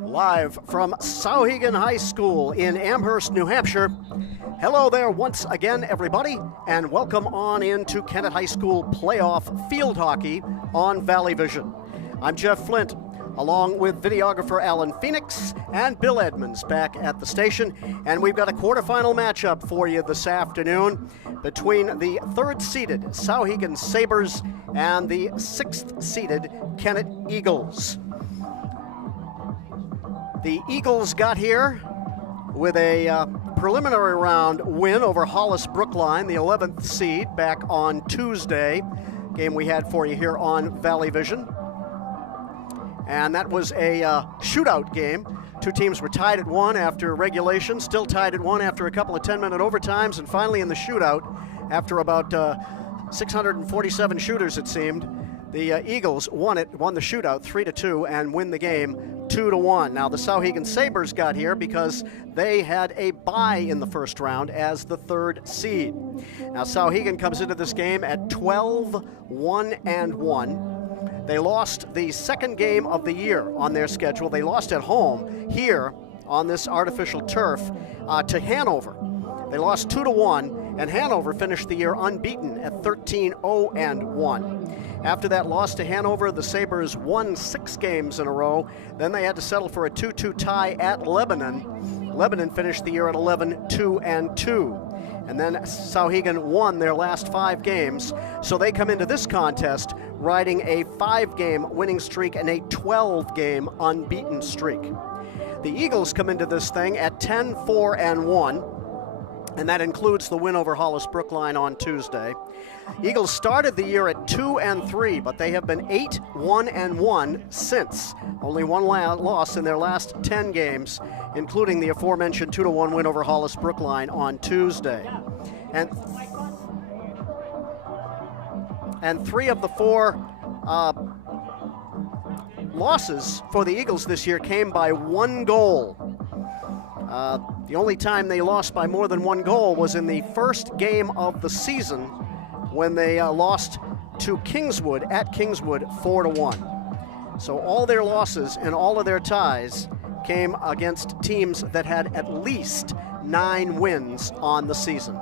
Live from Sauhegan High School in Amherst, New Hampshire. Hello there once again, everybody, and welcome on into Kennett High School playoff field hockey on Valley Vision. I'm Jeff Flint, along with videographer Alan Phoenix and Bill Edmonds back at the station, and we've got a quarterfinal matchup for you this afternoon between the third-seeded Sauhegan Sabres and the sixth-seeded Kennett Eagles. The Eagles got here with a preliminary round win over Hollis Brookline, the 11th seed, back on Tuesday. Game we had for you here on Valley Vision. And that was a shootout game. Two teams were tied at one after regulation, still tied at one after a couple of 10-minute overtimes, and finally in the shootout, after about 647 shooters it seemed, the Eagles won the shootout 3-2 and win the game 2-1. Now the Sauhegan Sabres got here because they had a bye in the first round as the third seed. Now Sauhegan comes into this game at 12-1-1. They lost the second game of the year on their schedule. They lost at home here on this artificial turf to Hanover. They lost 2-1, and Hanover finished the year unbeaten at 13-0-1. After that loss to Hanover, the Sabres won 6 games in a row. Then they had to settle for a 2-2 tie at Lebanon. Lebanon finished the year at 11-2-2. And then Sauhegan won their last 5 games. So they come into this contest riding a 5-game winning streak and a 12-game unbeaten streak. The Eagles come into this thing at 10-4-1. And that includes the win over Hollis Brookline on Tuesday. Eagles started the year at 2-3, but they have been 8-1-1 since. Only one loss in their last 10 games, including the aforementioned 2-1 win over Hollis Brookline on Tuesday. And 3 of the 4 losses for the Eagles this year came by 1 goal. The only time they lost by more than 1 goal was in the first game of the season when they lost to Kingswood at Kingswood 4-1. So all their losses and all of their ties came against teams that had at least 9 wins on the season.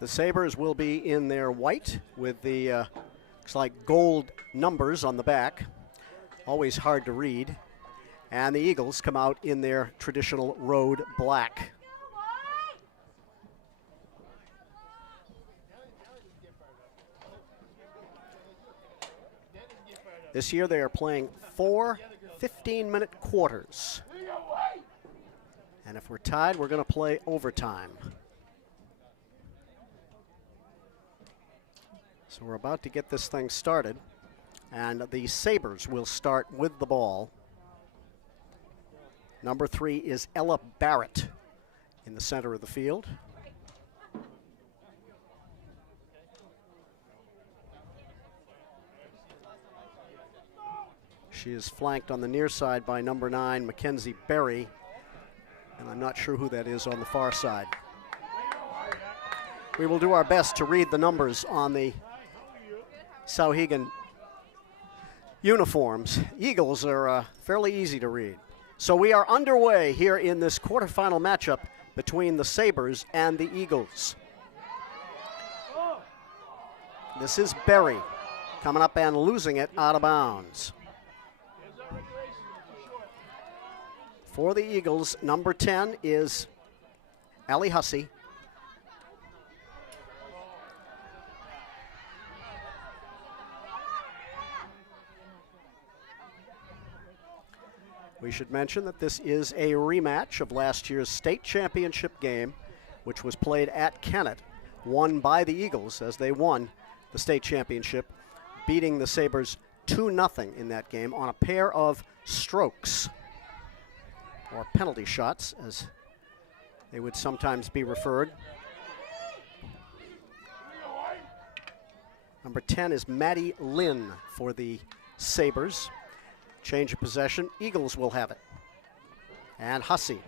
The Sabres will be in their white with the looks like gold numbers on the back. Always hard to read. And the Eagles come out in their traditional road black. This year they are playing 4 15-minute quarters. And if we're tied, we're going to play overtime. So we're about to get this thing started, and the Sabres will start with the ball. Number 3 is Ella Barrett in the center of the field. She is flanked on the near side by number 9, Mackenzie Berry, and I'm not sure who that is on the far side. We will do our best to read the numbers on the Sauhegan uniforms. Eagles are fairly easy to read. So we are underway here in this quarterfinal matchup between the Sabres and the Eagles. This is Berry coming up and losing it out of bounds. For the Eagles, number 10 is Allie Hussey. We should mention that this is a rematch of last year's state championship game which was played at Kennett, won by the Eagles as they won the state championship, beating the Sabres 2-0 in that game on a pair of strokes, or penalty shots, as they would sometimes be referred. Number 10 is Maddie Lynn for the Sabres. Change of possession. Eagles will have it. And Hussey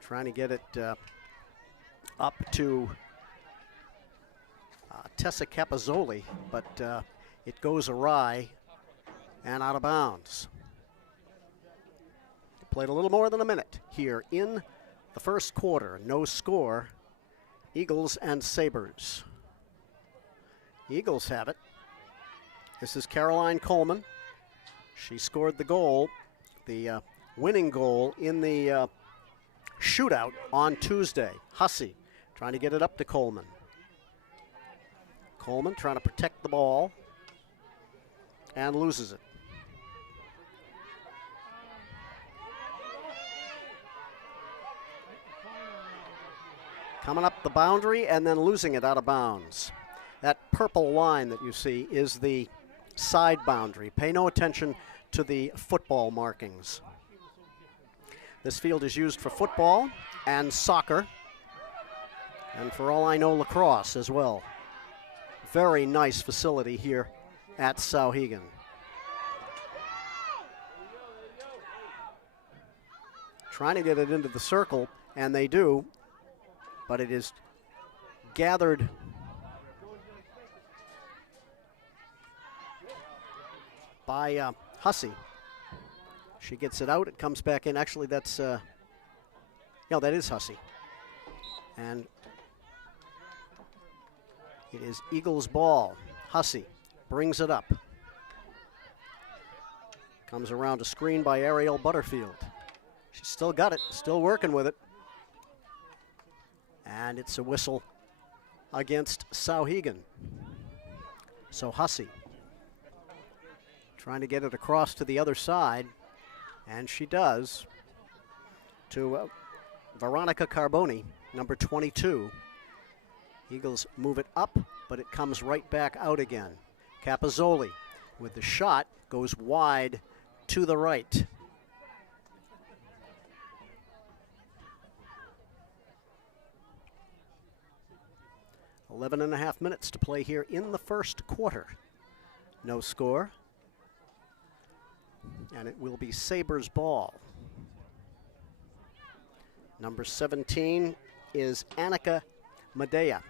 trying to get it up to Tessa Capozzoli, but it goes awry and out of bounds. Played a little more than a minute here in the first quarter. No score. Eagles and Sabres. Eagles have it. This is Caroline Coleman. She scored the goal, the winning goal in the shootout on Tuesday. Hussey trying to get it up to Coleman. Coleman trying to protect the ball and loses it. Coming up the boundary and then losing it out of bounds. That purple line that you see is the side boundary. Pay no attention to the football markings. This field is used for football and soccer, and for all I know, lacrosse as well. Very nice facility here at Souhegan. Trying to get it into the circle, and they do, but it is gathered by Hussey. She gets it out, it comes back in. Actually, that's, that is Hussey. And it is Eagles ball. Hussey brings it up. Comes around a screen by Ariel Butterfield. She's still got it, still working with it. And it's a whistle against Souhegan. So Hussey trying to get it across to the other side, and she does, to Veronica Carboni, number 22. Eagles move it up, but it comes right back out again. Capozzoli with the shot goes wide to the right. .5 minutes to play here in the first quarter. No score. And it will be Sabres ball. Number 17 is Annika Medea.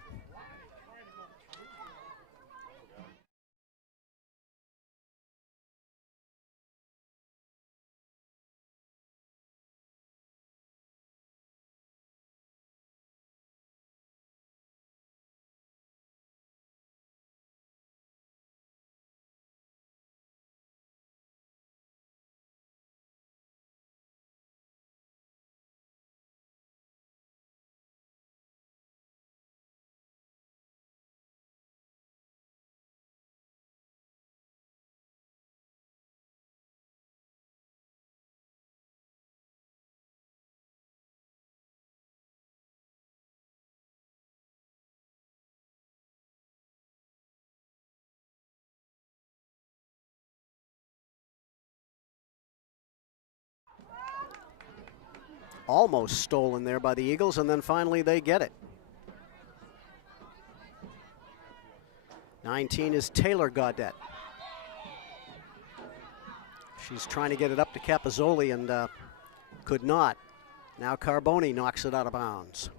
Almost stolen there by the Eagles, and then finally they get it. 19 is Taylor Gaudette. She's trying to get it up to Capozzoli and could not. Now Carboni knocks it out of bounds.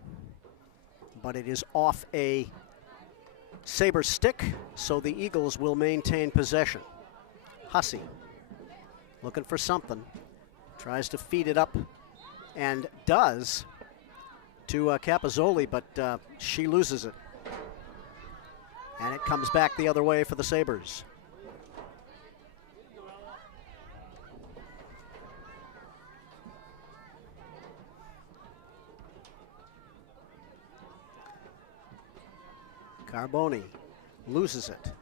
But it is off a Sabre stick, so the Eagles will maintain possession. Hussey looking for something. Tries to feed it up and does to Capozzoli, but she loses it. And it comes back the other way for the Sabres. Carboni loses it.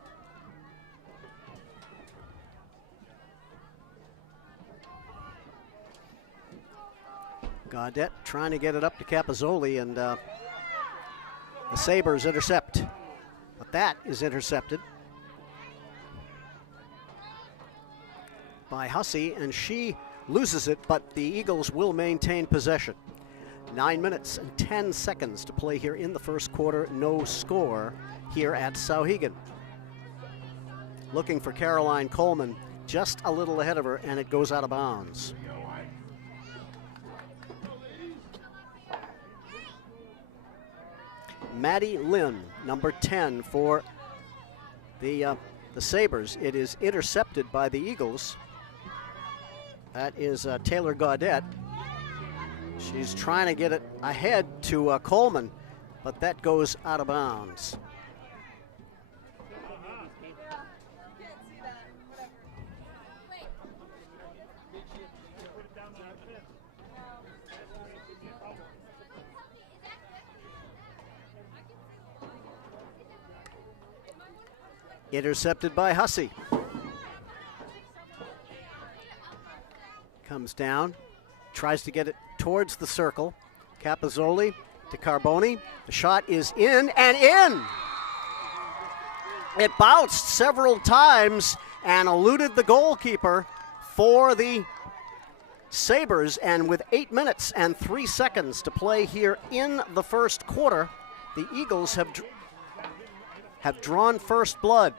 Gaudette trying to get it up to Capozzoli, and the Sabres intercept. But that is intercepted by Hussey, and she loses it, but the Eagles will maintain possession. 9 minutes and 10 seconds to play here in the first quarter. No score here at Sauhegan. Looking for Caroline Coleman, just a little ahead of her, and it goes out of bounds. Maddie Lynn, number 10 for the Sabres. It is intercepted by the Eagles. That is Taylor Gaudette. She's trying to get it ahead to Coleman, but that goes out of bounds. Intercepted by Hussey. Comes down, tries to get it towards the circle. Capozzoli to Carboni. The shot is in and in. It bounced several times and eluded the goalkeeper for the Sabres. And with 8 minutes and 3 seconds to play here in the first quarter, the Eagles have drawn first blood.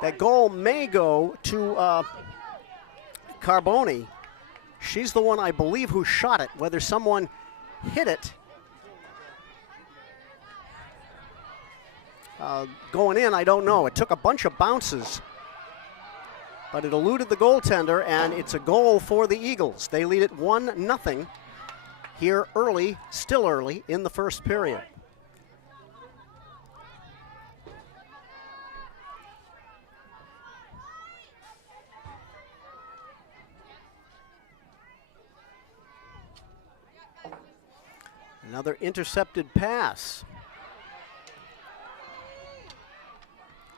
That goal may go to Carboni. She's the one, I believe, who shot it. Whether someone hit it going in, I don't know. It took a bunch of bounces, but it eluded the goaltender, and it's a goal for the Eagles. They lead it 1-0 here early, still early, in the first period. Another intercepted pass.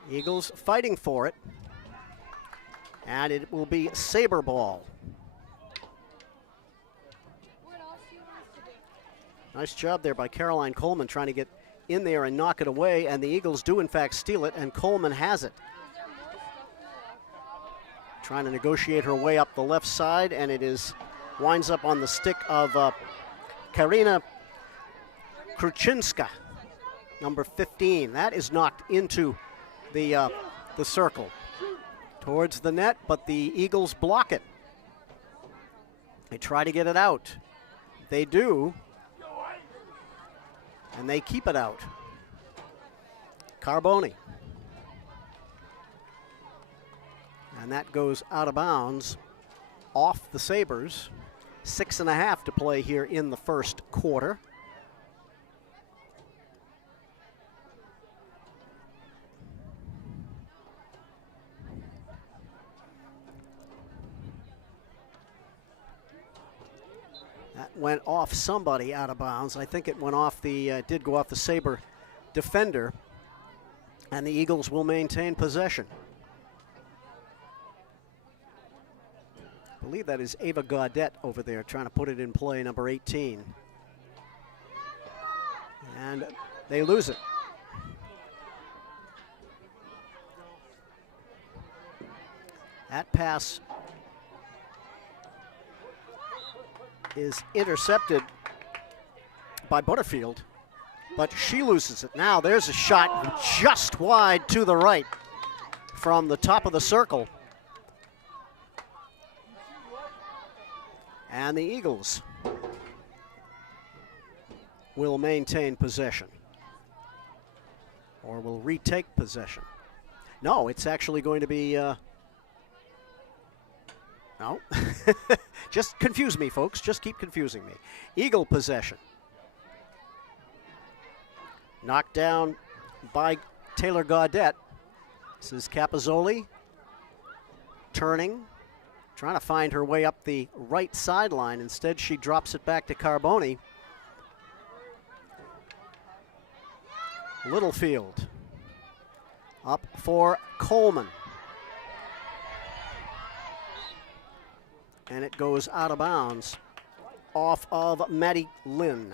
Eagles fighting for it. And it will be Sabre ball. Nice job there by Caroline Coleman trying to get in there and knock it away. And the Eagles do in fact steal it, and Coleman has it. Trying to negotiate her way up the left side, and it winds up on the stick of Karina Kruczynska, number 15. That is knocked into the circle towards the net, but the Eagles block it. They try to get it out. They do, and they keep it out. Carboni. And that goes out of bounds off the Sabres. 6.5 to play here in the first quarter. That went off somebody out of bounds. I think it went off did go off the Sabre defender, and the Eagles will maintain possession. I believe that is Ava Gaudette over there trying to put it in play, number 18. And they lose it. That pass is intercepted by Butterfield, but she loses it. Now there's a shot just wide to the right from the top of the circle. And the Eagles will maintain possession, or will retake possession. No, it's actually going to be, no. Just confuse me, folks. Just keep confusing me. Eagle possession. Knocked down by Taylor Gaudette. This is Capozzoli turning, trying to find her way up the right sideline. Instead, she drops it back to Carboni. Littlefield up for Coleman. And it goes out of bounds off of Maddie Lynn.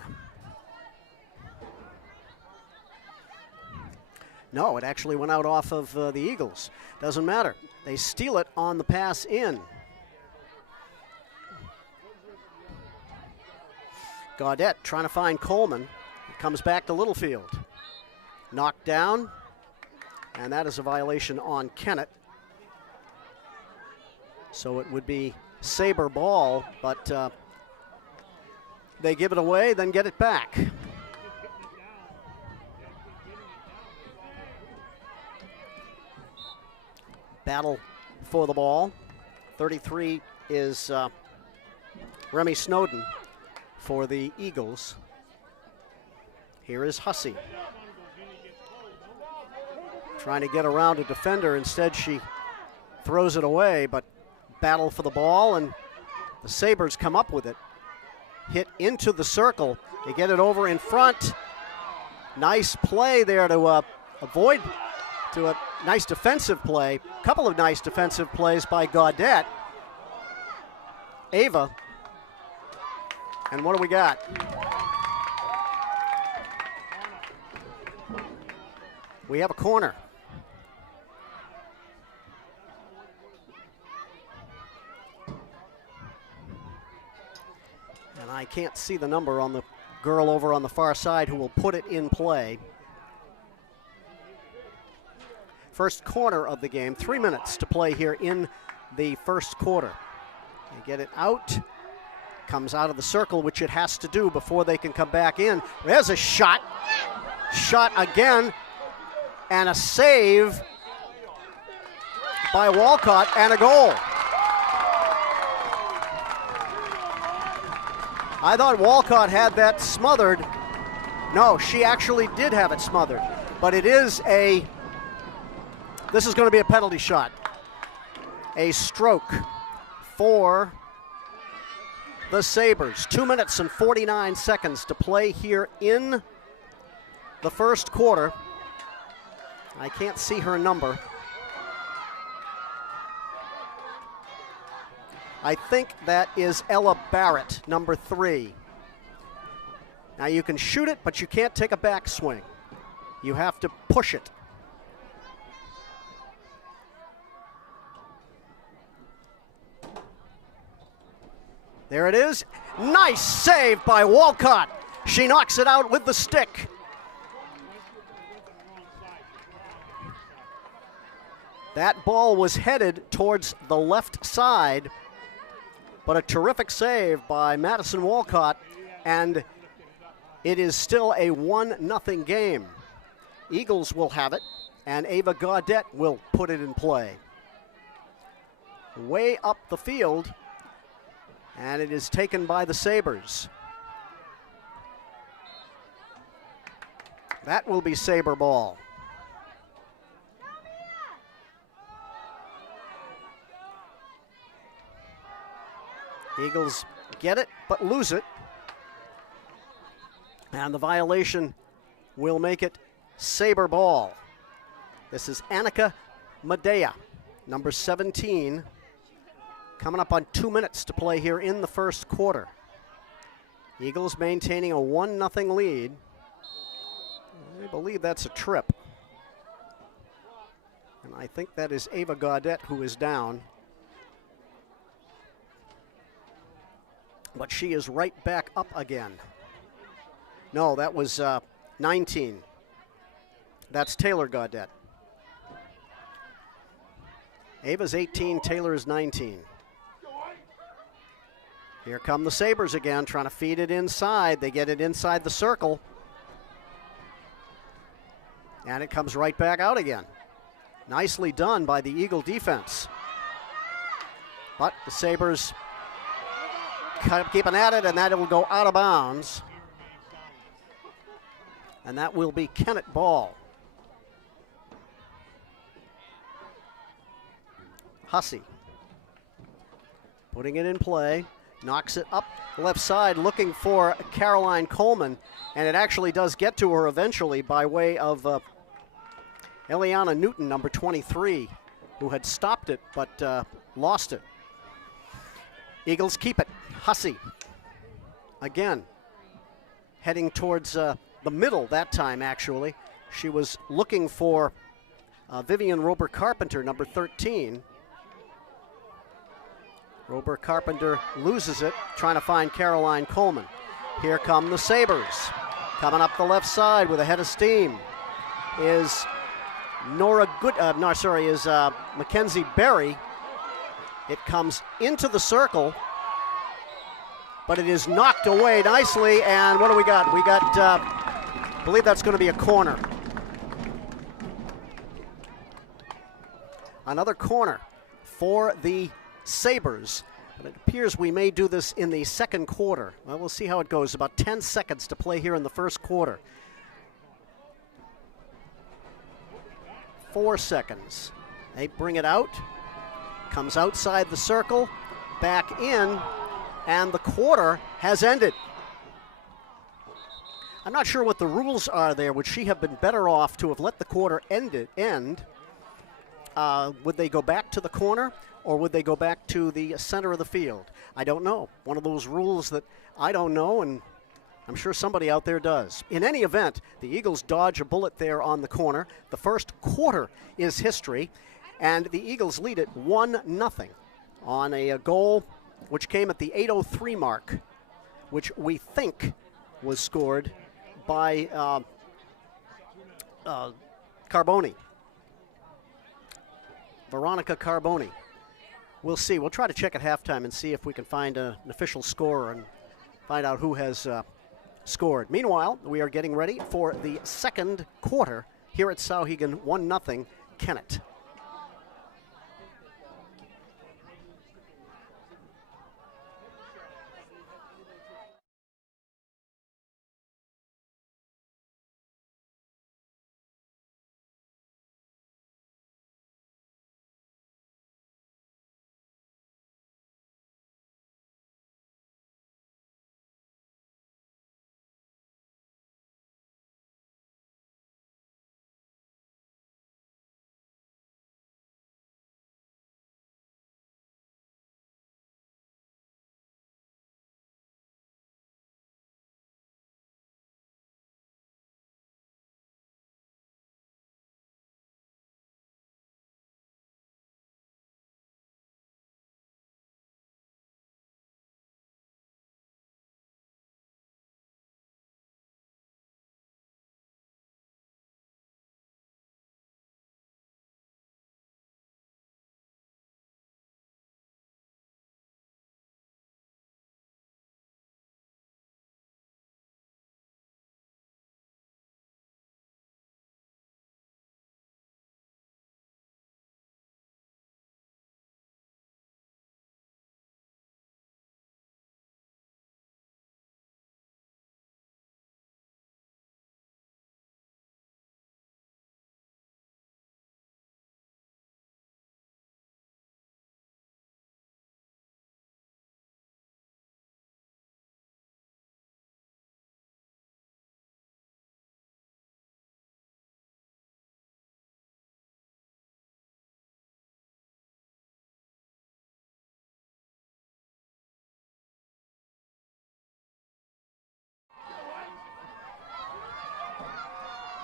No, it actually went out off of the Eagles. Doesn't matter. They steal it on the pass in. Gaudette trying to find Coleman. It comes back to Littlefield. Knocked down, and that is a violation on Kennett. So it would be Sabre ball, but they give it away, then get it back. Battle for the ball. 33 is Remy Snowden for the Eagles. Here is Hussey. Trying to get around a defender. Instead, she throws it away, but battle for the ball, and the Sabres come up with it. Hit into the circle. They get it over in front. Nice play there to avoid, to a nice defensive play. A couple of nice defensive plays by Gaudette. Ava. And what do we got? We have a corner. And I can't see the number on the girl over on the far side who will put it in play. First corner of the game, 3 minutes to play here in the first quarter. They get it out, comes out of the circle, which it has to do before they can come back in. There's a shot, shot again, and a save by Walcott, and a goal. I thought Walcott had that smothered. No, she actually did have it smothered, but it is this is going to be a penalty shot. A stroke for the Sabres. 2 minutes and 49 seconds to play here in the first quarter. I can't see her number. I think that is Ella Barrett, number 3. Now you can shoot it, but you can't take a backswing. You have to push it. There it is. Nice save by Walcott. She knocks it out with the stick. That ball was headed towards the left side, but a terrific save by Madison Walcott, and it is still a 1-0 game. Eagles will have it, and Ava Gaudette will put it in play. Way up the field, and it is taken by the Sabres. That will be Sabre ball. Eagles get it, but lose it. And the violation will make it Sabre ball. This is Annika Medea, number 17, coming up on 2 minutes to play here in the first quarter. Eagles maintaining a 1-0 lead. I believe that's a trip. And I think that is Ava Gaudette who is down. But she is right back up again. No, that was 19. That's Taylor Gaudette. Ava's 18, Taylor is 19. Here come the Sabres again, trying to feed it inside. They get it inside the circle. And it comes right back out again. Nicely done by the Eagle defense. But the Sabres keeping at it, and that will go out of bounds. And that will be Kennett ball. Hussey putting it in play, knocks it up the left side, looking for Caroline Coleman, and it actually does get to her eventually by way of Eliana Newton, number 23, who had stopped it but lost it. Eagles keep it. Hussey again, heading towards the middle that time, actually. She was looking for Vivian Rober-Carpenter, number 13. Rober-Carpenter loses it, trying to find Caroline Coleman. Here come the Sabres. Coming up the left side with a head of steam is Mackenzie Berry. It comes into the circle, but it is knocked away nicely, and what do we got? We got, I believe that's going to be a corner. Another corner for the Sabres, but it appears we may do this in the second quarter. Well, we'll see how it goes. About 10 seconds to play here in the first quarter. 4 seconds. They bring it out. Comes outside the circle, back in, and the quarter has ended. I'm not sure what the rules are there. Would she have been better off to have let the quarter end? Would they go back to the corner, or would they go back to the center of the field? I don't know. One of those rules that I don't know, and I'm sure somebody out there does. In any event, the Eagles dodge a bullet there on the corner. The first quarter is history, and the Eagles lead it 1-0 on a goal which came at the 8:03 mark, which we think was scored by Carboni. Veronica Carboni. We'll see. We'll try to check at halftime and see if we can find an official scorer and find out who has scored. Meanwhile, we are getting ready for the second quarter here at Sauhegan. 1-0 Kennett.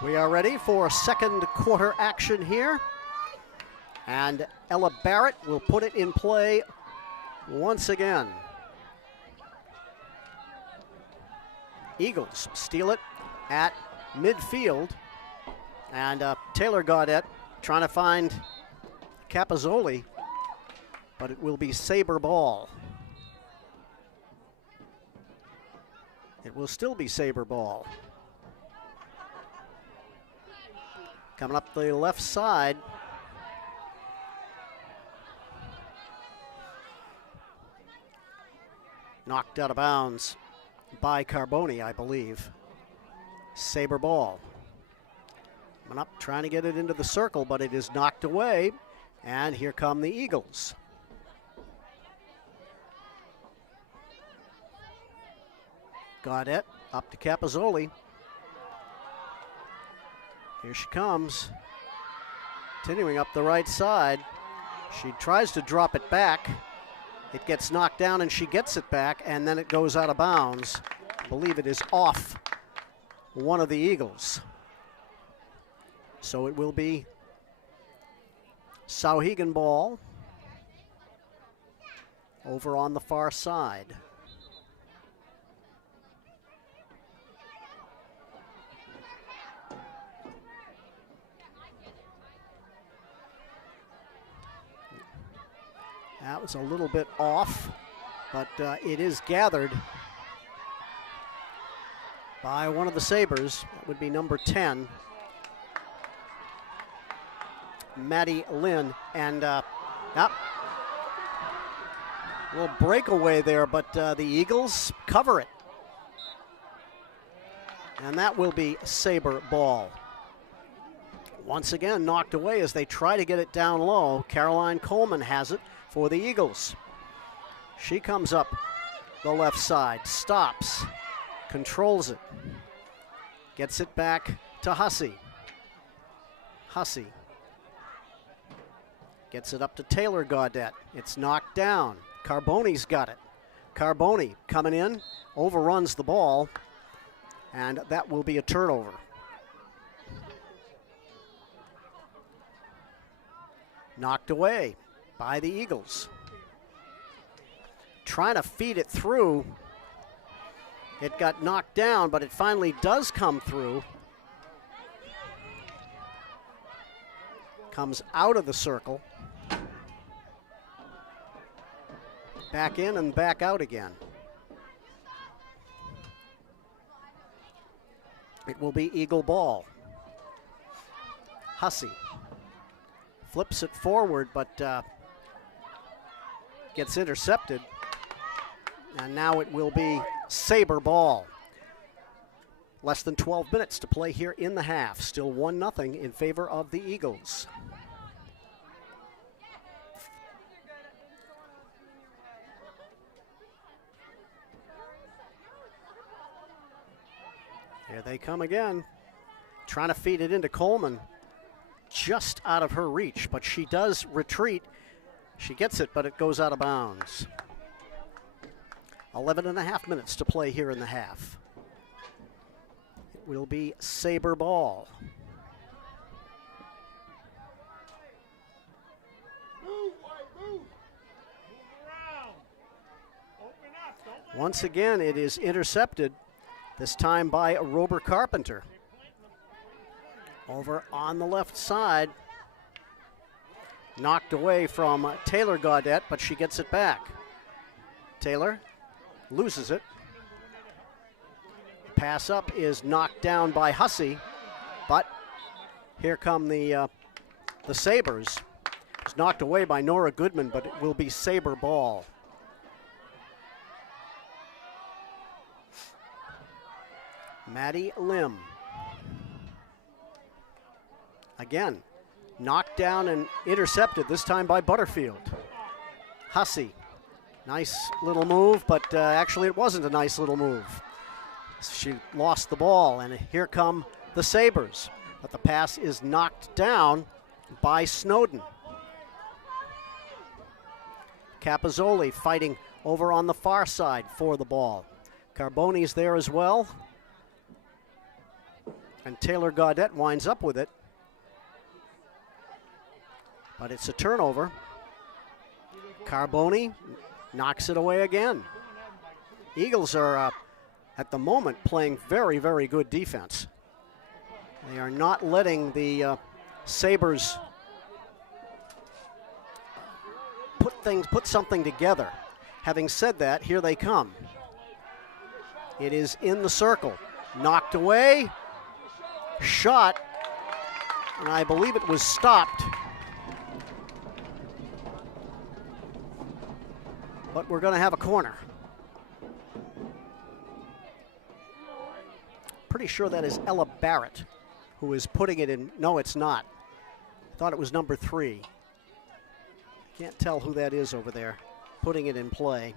We are ready for second quarter action here. And Ella Barrett will put it in play once again. Eagles steal it at midfield. And Taylor Gaudette trying to find Capozzoli, but it will be Sabre ball. It will still be Sabre ball. Coming up the left side. Knocked out of bounds by Carboni, I believe. Sabre ball. Coming up, trying to get it into the circle, but it is knocked away. And here come the Eagles. Gaudette up to Capozzoli. Here she comes, continuing up the right side. She tries to drop it back, It gets knocked down and she gets it back, and then it goes out of bounds. I believe it is off one of the Eagles. So it will be Souhegan ball over on the far side. That was a little bit off, but it is gathered by one of the Sabres. That would be number 10, Maddie Lynn. And a little breakaway there, but the Eagles cover it. And that will be Sabre ball. Once again, knocked away as they try to get it down low. Caroline Coleman has it for the Eagles. She comes up the left side, stops, controls it, gets it back to Hussey. Hussey gets it up to Taylor Gaudette. It's knocked down. Carboni's got it. Carboni coming in, overruns the ball, and that will be a turnover. Knocked away by the Eagles. Trying to feed it through. It got knocked down, but it finally does come through. Comes out of the circle. Back in and back out again. It will be Eagle ball. Hussey flips it forward, but gets intercepted. And now it will be Sabre ball. Less than 12 minutes to play here in the half. Still 1-0 in favor of the Eagles. Here they come again, trying to feed it into Coleman. Just out of her reach, but she does retreat. She gets it, but it goes out of bounds. 11.5 minutes to play here in the half. It will be Sabre ball. Once again, it is intercepted, this time by Rober Carpenter. Over on the left side. Knocked away from Taylor Gaudette, but she gets it back. Taylor loses it. Pass up is knocked down by Hussey, but here come the Sabres. It's knocked away by Nora Goodman, but it will be Sabre ball. Maddie Lim. Again, knocked down and intercepted, this time by Butterfield. Hussey, nice little move, but actually it wasn't a nice little move. She lost the ball, and here come the Sabres. But the pass is knocked down by Snowden. Capozzoli fighting over on the far side for the ball. Carboni's there as well. And Taylor Gaudette winds up with it. But it's a turnover. Carboni knocks it away again. Eagles are, at the moment, playing very, very good defense. They are not letting the Sabres put something together. Having said that, here they come. It is in the circle. Knocked away. Shot. And I believe it was stopped. But we're going to have a corner. Pretty sure that is Ella Barrett who is putting it in. No, it's not. I thought it was number 3. Can't tell who that is over there putting it in play.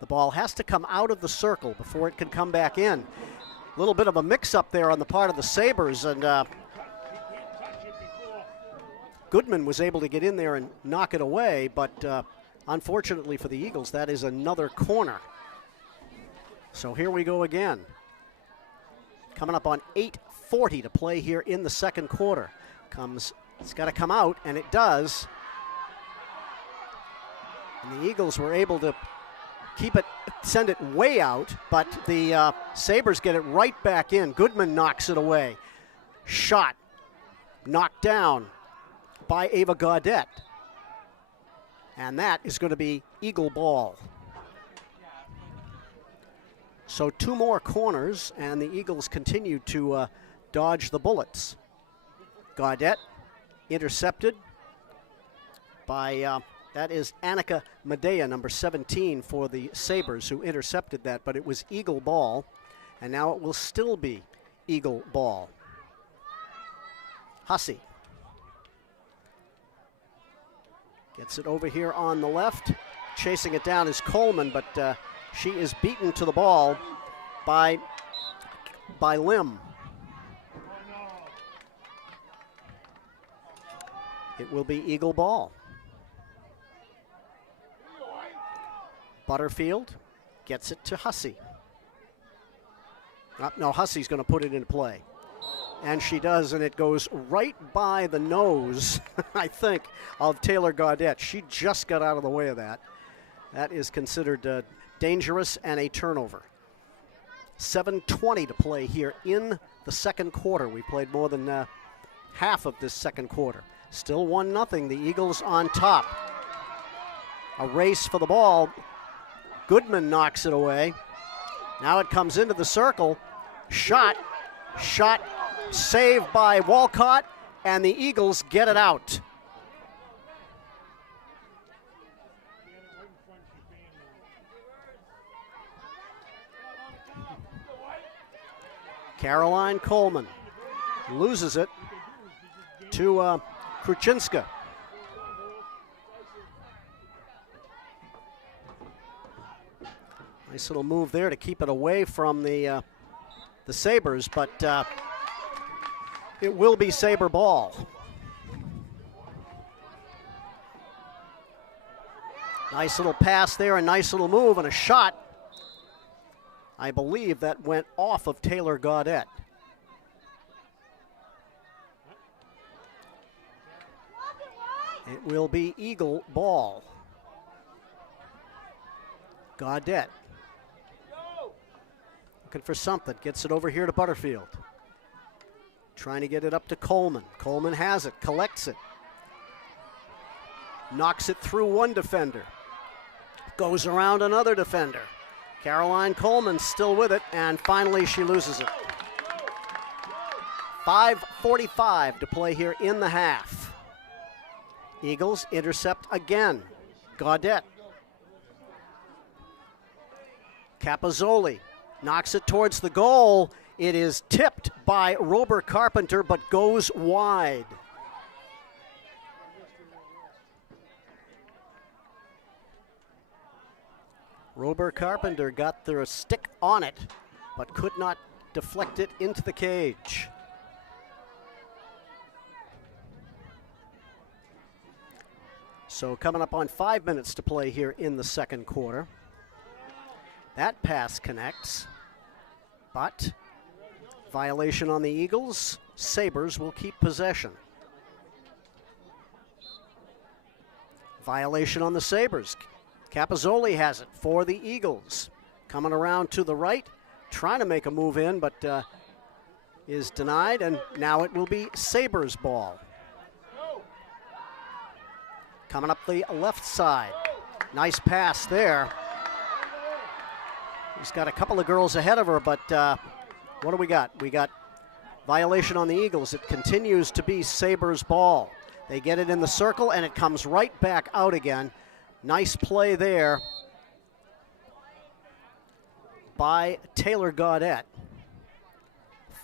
The ball has to come out of the circle before it can come back in. A little bit of a mix-up there on the part of the Sabres, and Goodman was able to get in there and knock it away, but unfortunately for the Eagles, that is another corner. So here we go again. Coming up on 8:40 to play here in the second quarter. It's got to come out, and it does. And the Eagles were able to keep it, send it way out, but the Sabres get it right back in. Goodman knocks it away. Shot, knocked down by Ava Gaudette. And that is going to be Eagle ball. So 2 more corners, and the Eagles continue to dodge the bullets. Gaudette intercepted by, that is Annika Medea, number 17 for the Sabres, who intercepted that, but it was Eagle ball, and now it will still be Eagle ball. Hussey gets it over here on the left. Chasing it down is Coleman, but she is beaten to the ball by Lim. It will be Eagle ball. Butterfield gets it to Hussey. No, Hussey's going to put it in play. And she does, and it goes right by the nose, I think, of Taylor Gaudette. She just got out of the way of that. That is considered dangerous and a turnover. 7:20 to play here in the second quarter. We played more than half of this second quarter. Still 1-0, the Eagles on top. A race for the ball. Goodman knocks it away. Now it comes into the circle. Shot, saved by Walcott, and the Eagles get it out. Caroline Coleman loses it to Kruchinska. Nice little move there to keep it away from the Sabres, but it will be Sabre ball. Nice little pass there, a nice little move, and a shot. I believe that went off of Taylor Gaudette. It will be Eagle ball. Gaudette looking for something, gets it over here to Butterfield. Trying to get it up to Coleman. Coleman has it, collects it. Knocks it through one defender. Goes around another defender. Caroline Coleman still with it, and finally she loses it. 5:45 to play here in the half. Eagles intercept again. Gaudette. Capozzoli knocks it towards the goal. It is tipped by Rober Carpenter, but goes wide. Rober Carpenter got their stick on it, but could not deflect it into the cage. So coming up on 5 minutes to play here in the second quarter. That pass connects, but violation on the Eagles. Sabres will keep possession. Violation on the Sabres. Capozzoli has it for the Eagles. Coming around to the right, trying to make a move in, but is denied, and now it will be Sabres ball. Coming up the left side. Nice pass there. He's got a couple of girls ahead of her, but what do we got? We got violation on the Eagles. It continues to be Sabres ball. They get it in the circle, and it comes right back out again. Nice play there by Taylor Gaudette.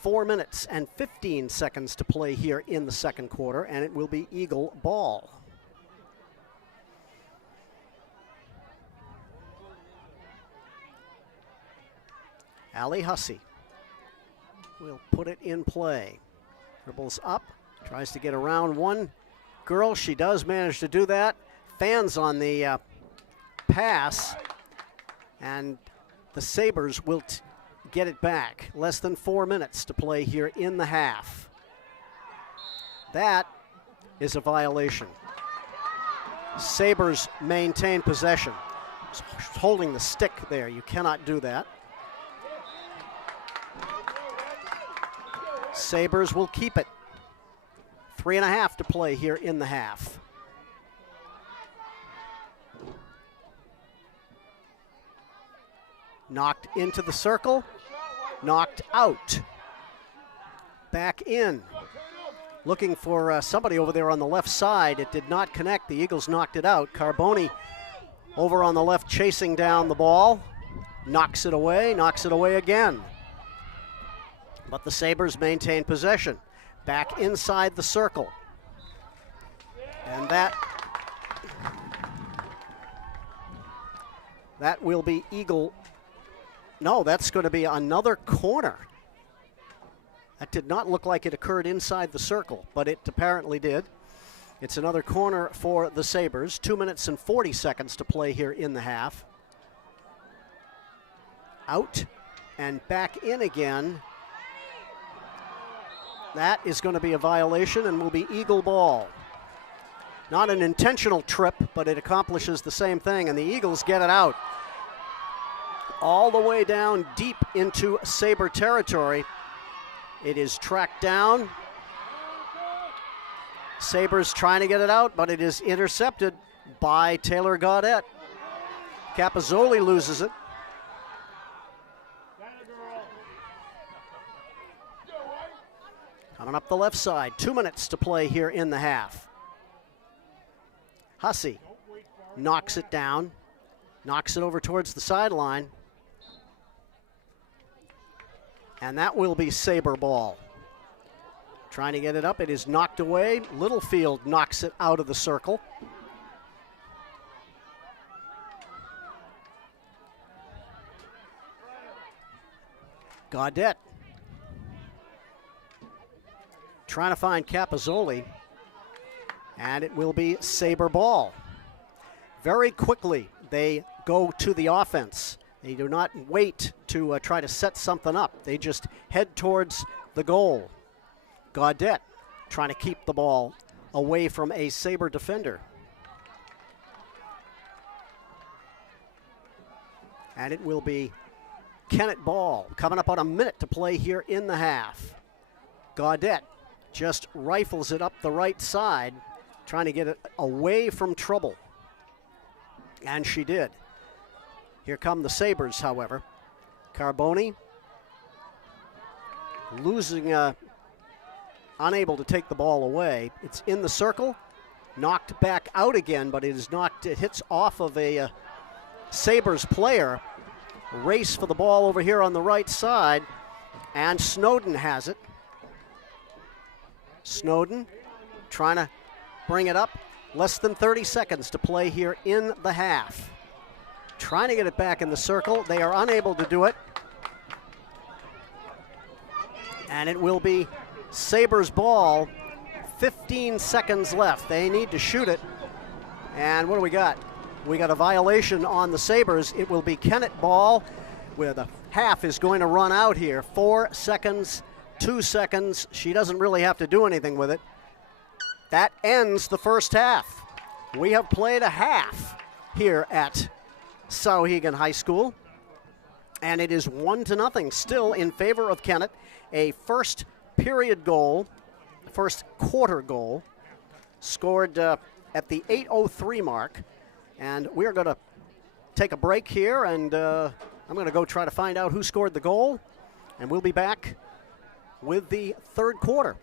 4 minutes and 15 seconds to play here in the second quarter, and it will be Eagle ball. Allie Hussey will put it in play. Dribbles up, tries to get around one girl. She does manage to do that. Fans on the pass, and the Sabres will get it back. Less than 4 minutes to play here in the half. That is a violation. Sabres maintain possession. Holding the stick there, you cannot do that. Sabres will keep it. 3.5 to play here in the half. Knocked into the circle, knocked out. Back in. Looking for somebody over there on the left side. It did not connect. The Eagles knocked it out. Carboni over on the left chasing down the ball. Knocks it away again. But the Sabres maintain possession. Back inside the circle. And that will be Eagle. No, that's going to be another corner. That did not look like it occurred inside the circle, but it apparently did. It's another corner for the Sabres. 2 minutes and 40 seconds to play here in the half. Out and back in again. That is going to be a violation and will be Eagle ball. Not an intentional trip, but it accomplishes the same thing, and the Eagles get it out. All the way down deep into Sabre territory. It is tracked down. Sabres trying to get it out, but it is intercepted by Taylor Gaudette. Capozzoli loses it. Coming up the left side, 2 minutes to play here in the half. Hussey knocks it down, knocks it over towards the sideline. And that will be Sabre ball. Trying to get it up, it is knocked away. Littlefield knocks it out of the circle. Gaudette trying to find Capozzoli, and it will be Sabre ball. Very quickly, they go to the offense. They do not wait to try to set something up. They just head towards the goal. Gaudette trying to keep the ball away from a Sabre defender. And it will be Kennett ball. Coming up on a minute to play here in the half. Gaudette just rifles it up the right side, trying to get it away from trouble. And she did. Here come the Sabres, however. Carboni losing, unable to take the ball away. It's in the circle, knocked back out again, but it is knocked, it hits off of a Sabres player. Race for the ball over here on the right side, and Snowden has it. Snowden trying to bring it up. Less than 30 seconds to play here in the half. Trying to get it back in the circle. They are unable to do it. And it will be Sabres ball. 15 seconds left. They need to shoot it. And what do we got? We got a violation on the Sabres. It will be Kennett ball, where the half is going to run out here. 4 seconds, 2 seconds. She doesn't really have to do anything with it. That ends the first half. We have played a half here at Souhegan High School, and it is 1-0 still in favor of Kennett. A first period goal, first quarter goal, scored at the 8:03 mark. And we're going to take a break here, and I'm going to go try to find out who scored the goal, and we'll be back with the third quarter.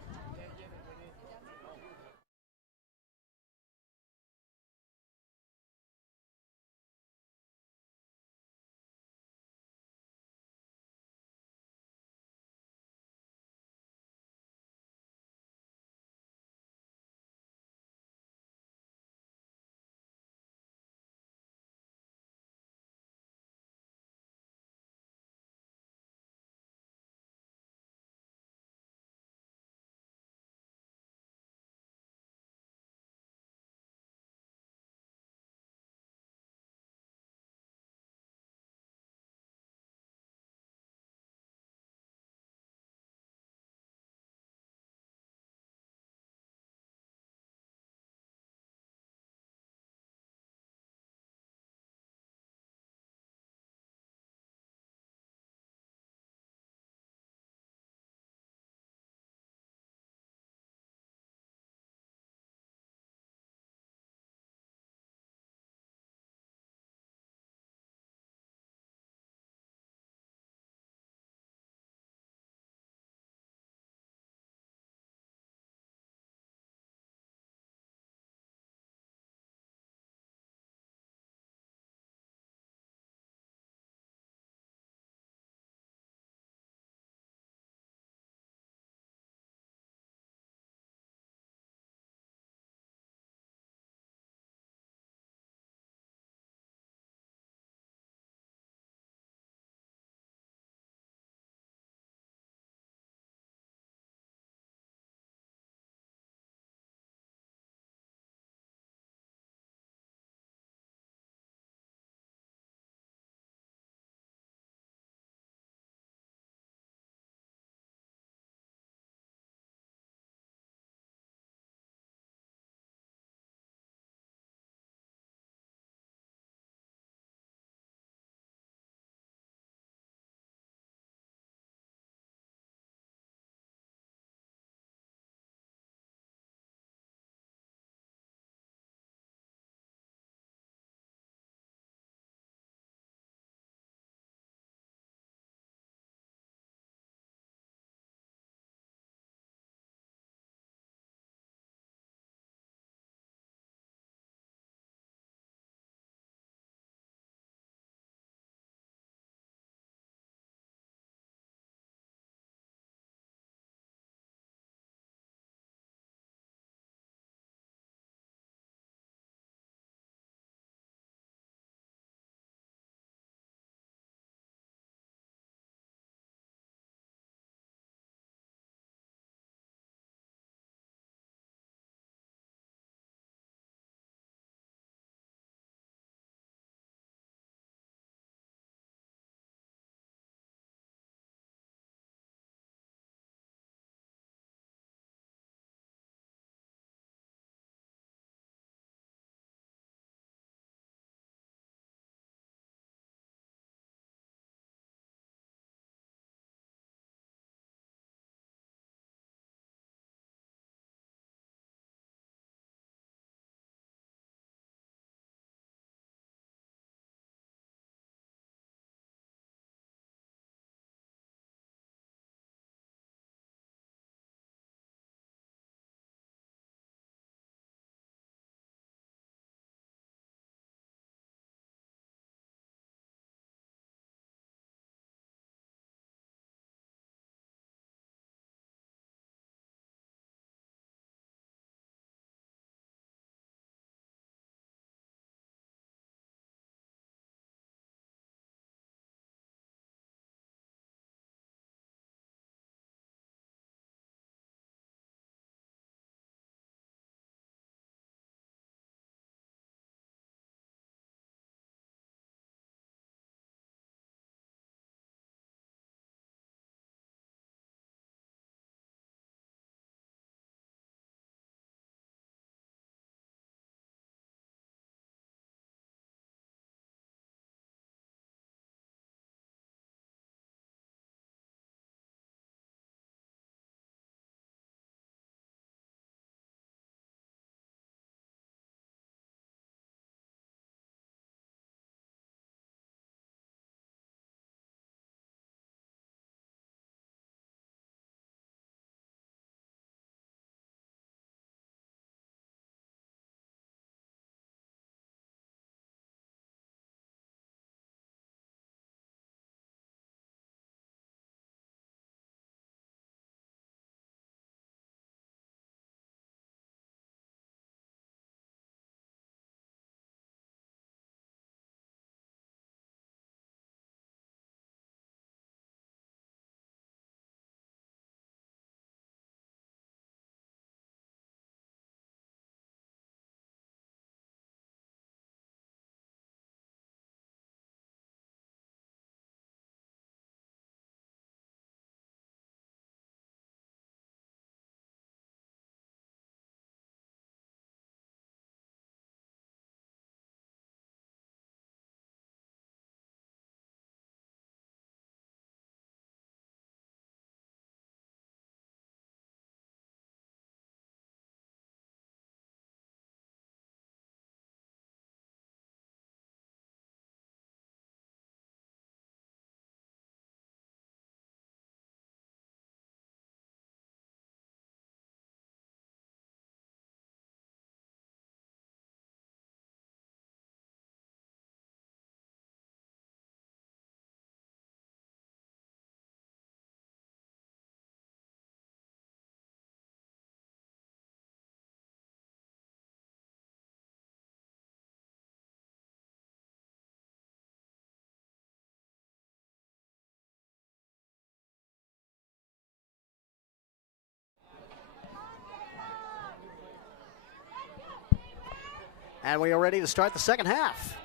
And we are ready to start the second half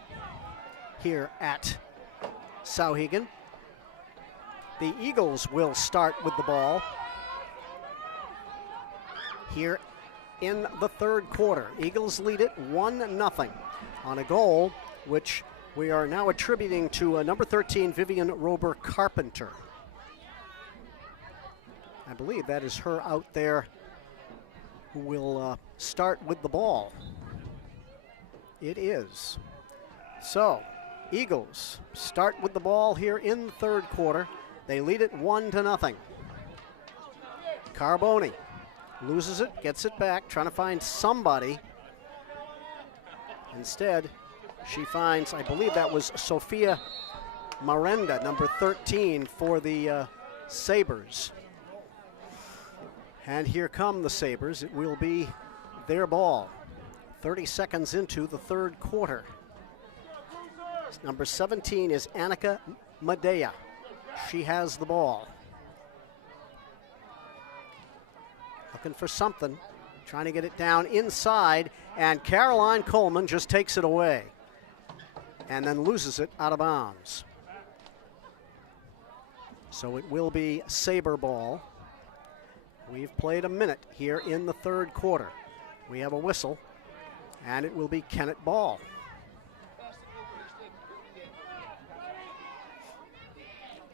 here at Souhegan. The Eagles will start with the ball here in the third quarter. Eagles lead it 1-0 on a goal which we are now attributing to number 13, Vivian Rober Carpenter. I believe that is her out there who will start with the ball. It is. So, Eagles start with the ball here in the third quarter. They lead it 1-0. Carboni loses it, gets it back, trying to find somebody. Instead, she finds, I believe that was Sophia Miranda, number 13 for the Sabres. And here come the Sabres. It will be their ball. 30 seconds into the third quarter. Number 17 is Annika Medea. She has the ball. Looking for something, trying to get it down inside, and Caroline Coleman just takes it away and then loses it out of bounds. So it will be Sabre ball. We've played a minute here in the third quarter. We have a whistle, and it will be Kennett ball.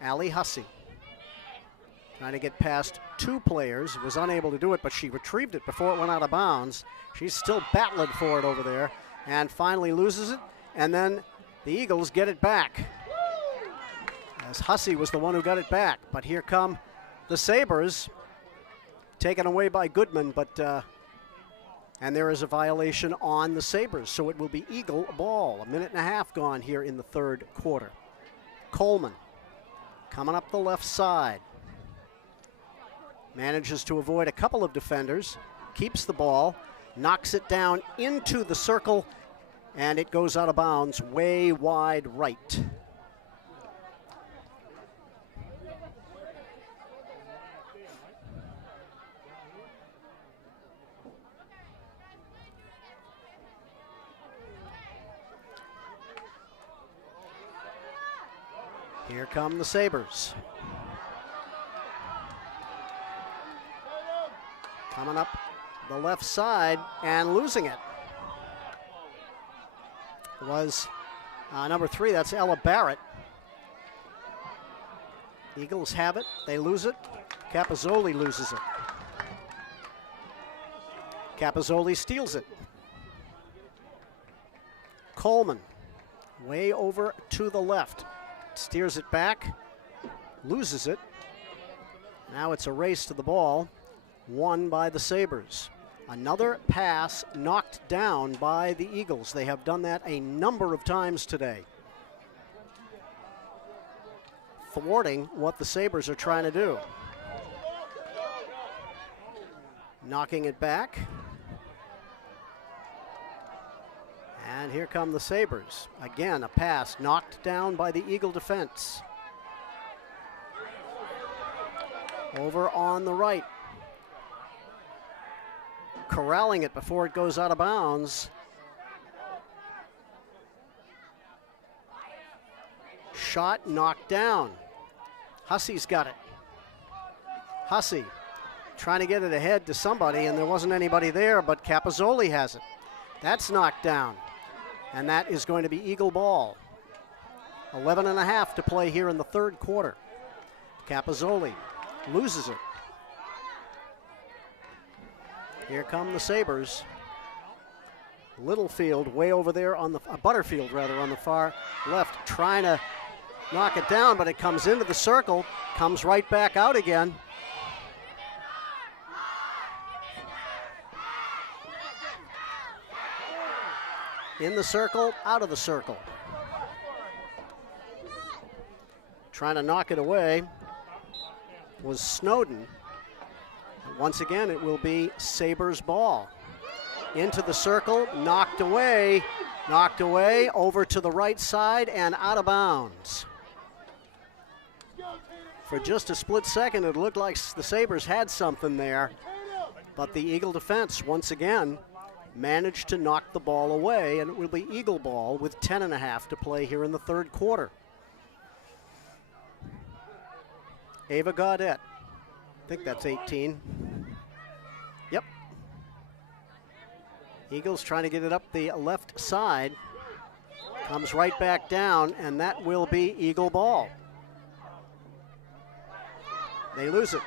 Allie Hussey trying to get past two players, was unable to do it, but she retrieved it before it went out of bounds. She's still battling for it over there and finally loses it, and then the Eagles get it back, as Hussey was the one who got it back. But here come the Sabres, taken away by Goodman, but and there is a violation on the Sabres, so it will be Eagle ball. A minute and a half gone here in the third quarter. Coleman coming up the left side. Manages to avoid a couple of defenders, keeps the ball, knocks it down into the circle, and it goes out of bounds way wide right. Here come the Sabres. Coming up the left side and losing it was number 3, that's Ella Barrett. Eagles have it, they lose it. Capozzoli loses it. Capozzoli steals it. Coleman, way over to the left, steers it back, loses it. Now it's a race to the ball, won by the Sabres. Another pass knocked down by the Eagles. They have done that a number of times today, thwarting what the Sabres are trying to do. Knocking it back. And here come the Sabres. Again, a pass knocked down by the Eagle defense. Over on the right. Corralling it before it goes out of bounds. Shot knocked down. Hussey's got it. Hussey trying to get it ahead to somebody, and there wasn't anybody there, but Capozzoli has it. That's knocked down, and that is going to be Eagle ball. 11 and a half to play here in the third quarter. Capozzoli loses it. Here come the Sabres. Littlefield way over there on the, Butterfield rather, on the far left, trying to knock it down, but it comes into the circle, comes right back out again. In the circle, out of the circle. Trying to knock it away was Snowden. Once again, it will be Sabres ball. Into the circle, knocked away, over to the right side and out of bounds. For just a split second, it looked like the Sabres had something there, but the Eagle defense, once again, managed to knock the ball away, and it will be Eagle ball with 10.5 to play here in the third quarter. Ava Gaudette, I think that's 18. Yep. Eagles trying to get it up the left side. Comes right back down, and that will be Eagle ball. They lose it.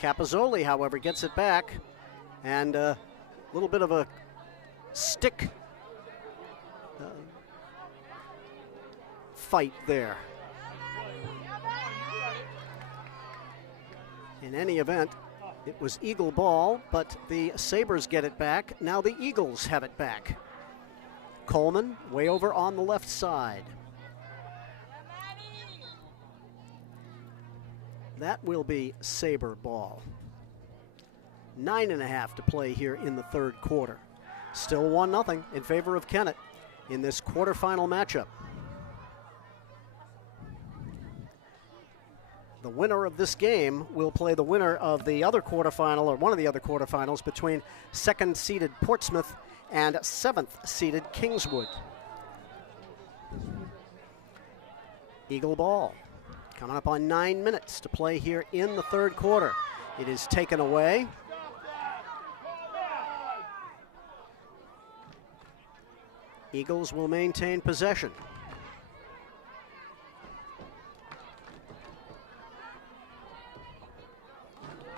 Capozzoli, however, gets it back, and a little bit of a stick fight there. In any event, it was Eagle ball, but the Sabres get it back. Now the Eagles have it back. Coleman way over on the left side. That will be Sabre ball. 9.5 to play here in the third quarter. Still 1-0 in favor of Kennett in this quarterfinal matchup. The winner of this game will play the winner of the other quarterfinal, or one of the other quarterfinals, between second-seeded Portsmouth and seventh-seeded Kingswood. Eagle ball. Coming up on 9 minutes to play here in the third quarter. It is taken away. Eagles will maintain possession.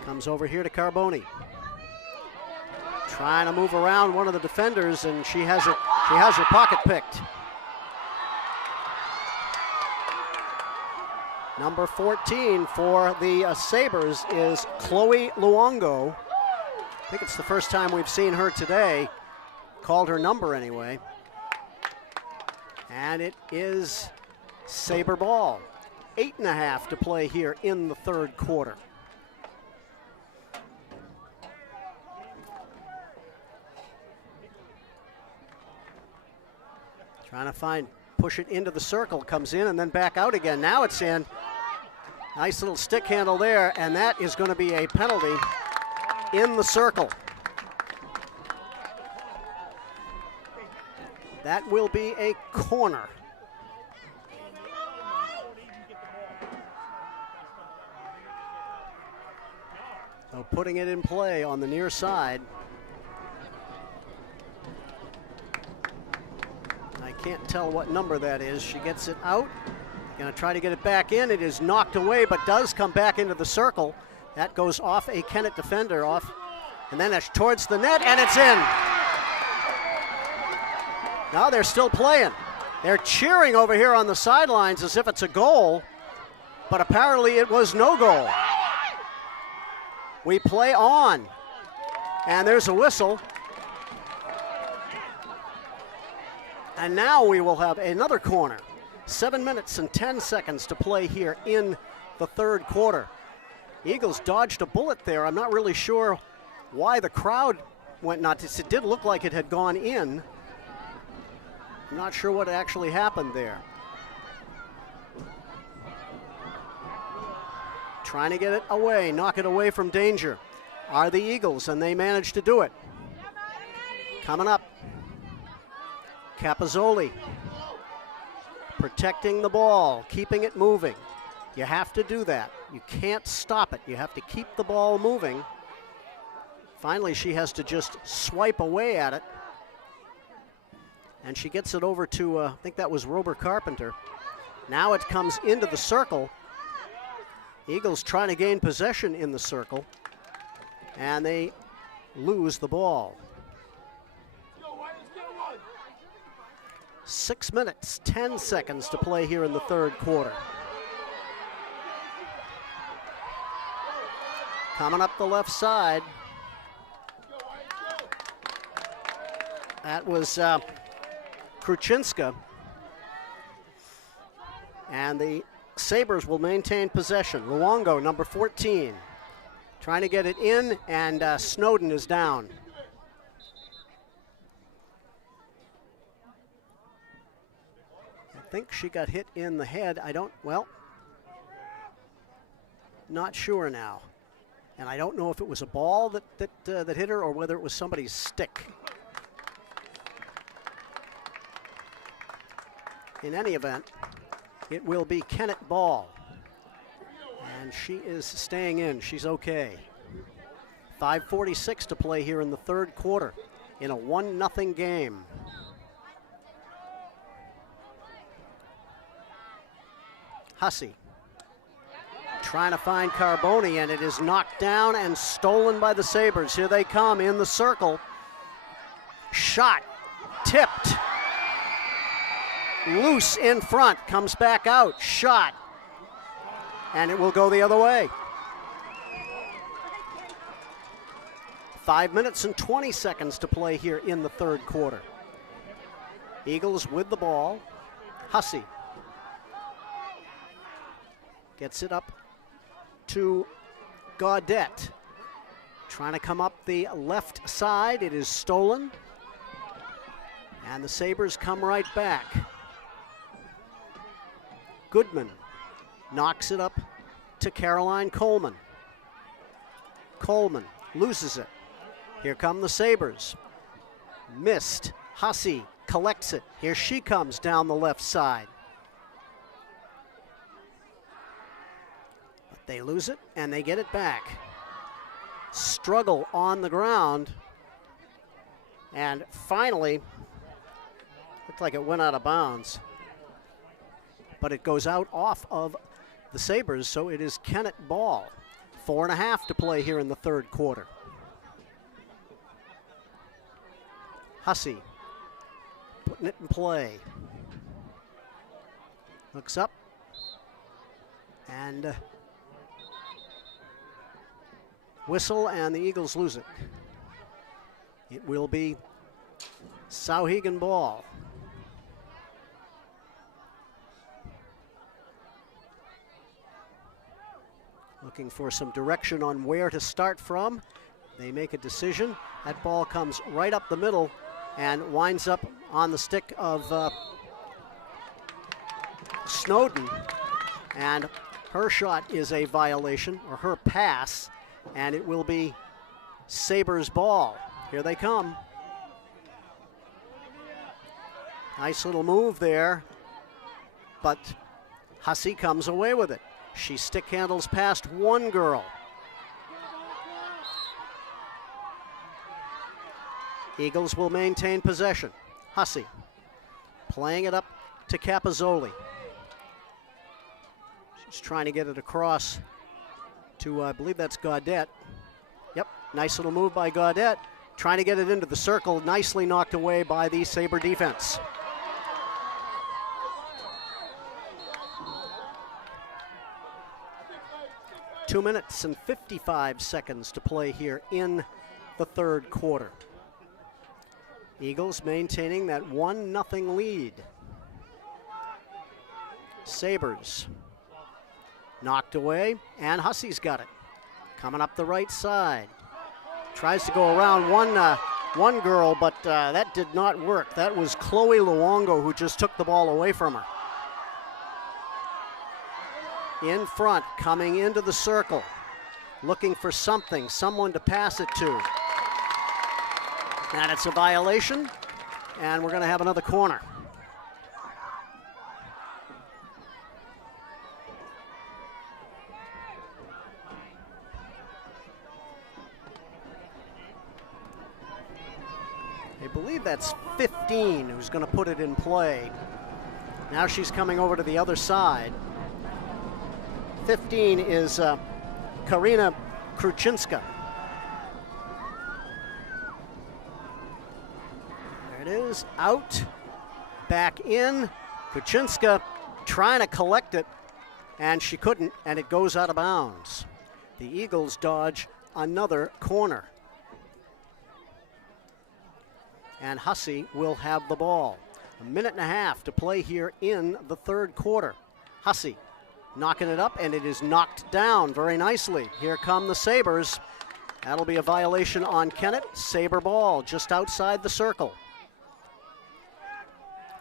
Comes over here to Carboni. Trying to move around one of the defenders, and she has her pocket picked. Number 14 for the Sabres is Chloe Luongo. I think it's the first time we've seen her today. Called her number anyway. And it is Sabre ball. 8.5 to play here in the third quarter. Trying to push it into the circle, comes in and then back out again. Now it's in. Nice little stick handle there, and that is going to be a penalty in the circle. That will be a corner. So putting it in play on the near side. Can't tell what number that is. She gets it out. Going to try to get it back in. It is knocked away, but does come back into the circle. That goes off a Kennett defender off. And then it's towards the net, and it's in. Now they're still playing. They're cheering over here on the sidelines as if it's a goal, but apparently it was no goal. We play on. And there's a whistle. And now we will have another corner. 7 minutes and 10 seconds to play here in the third quarter. Eagles dodged a bullet there. I'm not really sure why the crowd went nuts. It did look like it had gone in. I'm not sure what actually happened there. Trying to get it away, knock it away from danger are the Eagles, and they managed to do it. Coming up. Capozzoli protecting the ball, keeping it moving. You have to do that. You can't stop it. You have to keep the ball moving. Finally, she has to just swipe away at it. And she gets it over to, I think that was Rober Carpenter. Now it comes into the circle. Eagles trying to gain possession in the circle. And they lose the ball. 6 minutes, 10 seconds to play here in the third quarter. Coming up the left side. That was Kruchinska. And the Sabres will maintain possession. Luongo, number 14. Trying to get it in, and Snowden is down. I think she got hit in the head. Not sure now. And I don't know if it was a ball that hit her or whether it was somebody's stick. in any event, it will be Kennett ball. And she is staying in. She's okay. 5:46 to play here in the third quarter in a 1-0 game. Hussey trying to find Carboni, and it is knocked down and stolen by the Sabres. Here they come in the circle. Shot, tipped, loose in front, comes back out, shot, and it will go the other way. 5 minutes and 20 seconds to play here in the third quarter. Eagles with the ball. Hussey gets it up to Gaudette. Trying to come up the left side. It is stolen. And the Sabres come right back. Goodman knocks it up to Caroline Coleman. Coleman loses it. Here come the Sabres. Missed. Hussey collects it. Here she comes down the left side. But they lose it and they get it back. Struggle on the ground. And finally, looked like it went out of bounds. But it goes out off of the Sabres, so it is Kennett ball. 4.5 to play here in the third quarter. Hussey putting it in play. Looks up. And whistle, and the Eagles lose it. It will be Sauhegan ball. Looking for some direction on where to start from. They make a decision. That ball comes right up the middle and winds up on the stick of Snowden. And her shot is a violation, or her pass, and it will be Sabres ball. Here they come. Nice little move there, but Hussey comes away with it. She stick handles past one girl. Eagles will maintain possession. Hussey playing it up to Capozzoli. She's trying to get it across to, I believe that's Gaudette. Yep, nice little move by Gaudette. Trying to get it into the circle, nicely knocked away by the Sabre defense. Two minutes and 55 seconds to play here in the third quarter. Eagles maintaining that 1-0 lead. Sabres knocked away, and Hussey's got it. Coming up the right side. Tries to go around one girl, but that did not work. That was Chloe Luongo who just took the ball away from her. In front, coming into the circle, looking for something, someone to pass it to. And it's a violation, and we're going to have another corner. I believe that's 15 who's going to put it in play. Now she's coming over to the other side. 15 is Karina Kruchinska. There it is, out, back in. Kruchinska trying to collect it, and she couldn't, and it goes out of bounds. The Eagles dodge another corner. And Hussey will have the ball. 1.5 minutes to play here in the third quarter. Hussey knocking it up, and it is knocked down very nicely. Here come the Sabres. That'll be a violation on Kennett. Sabre ball just outside the circle.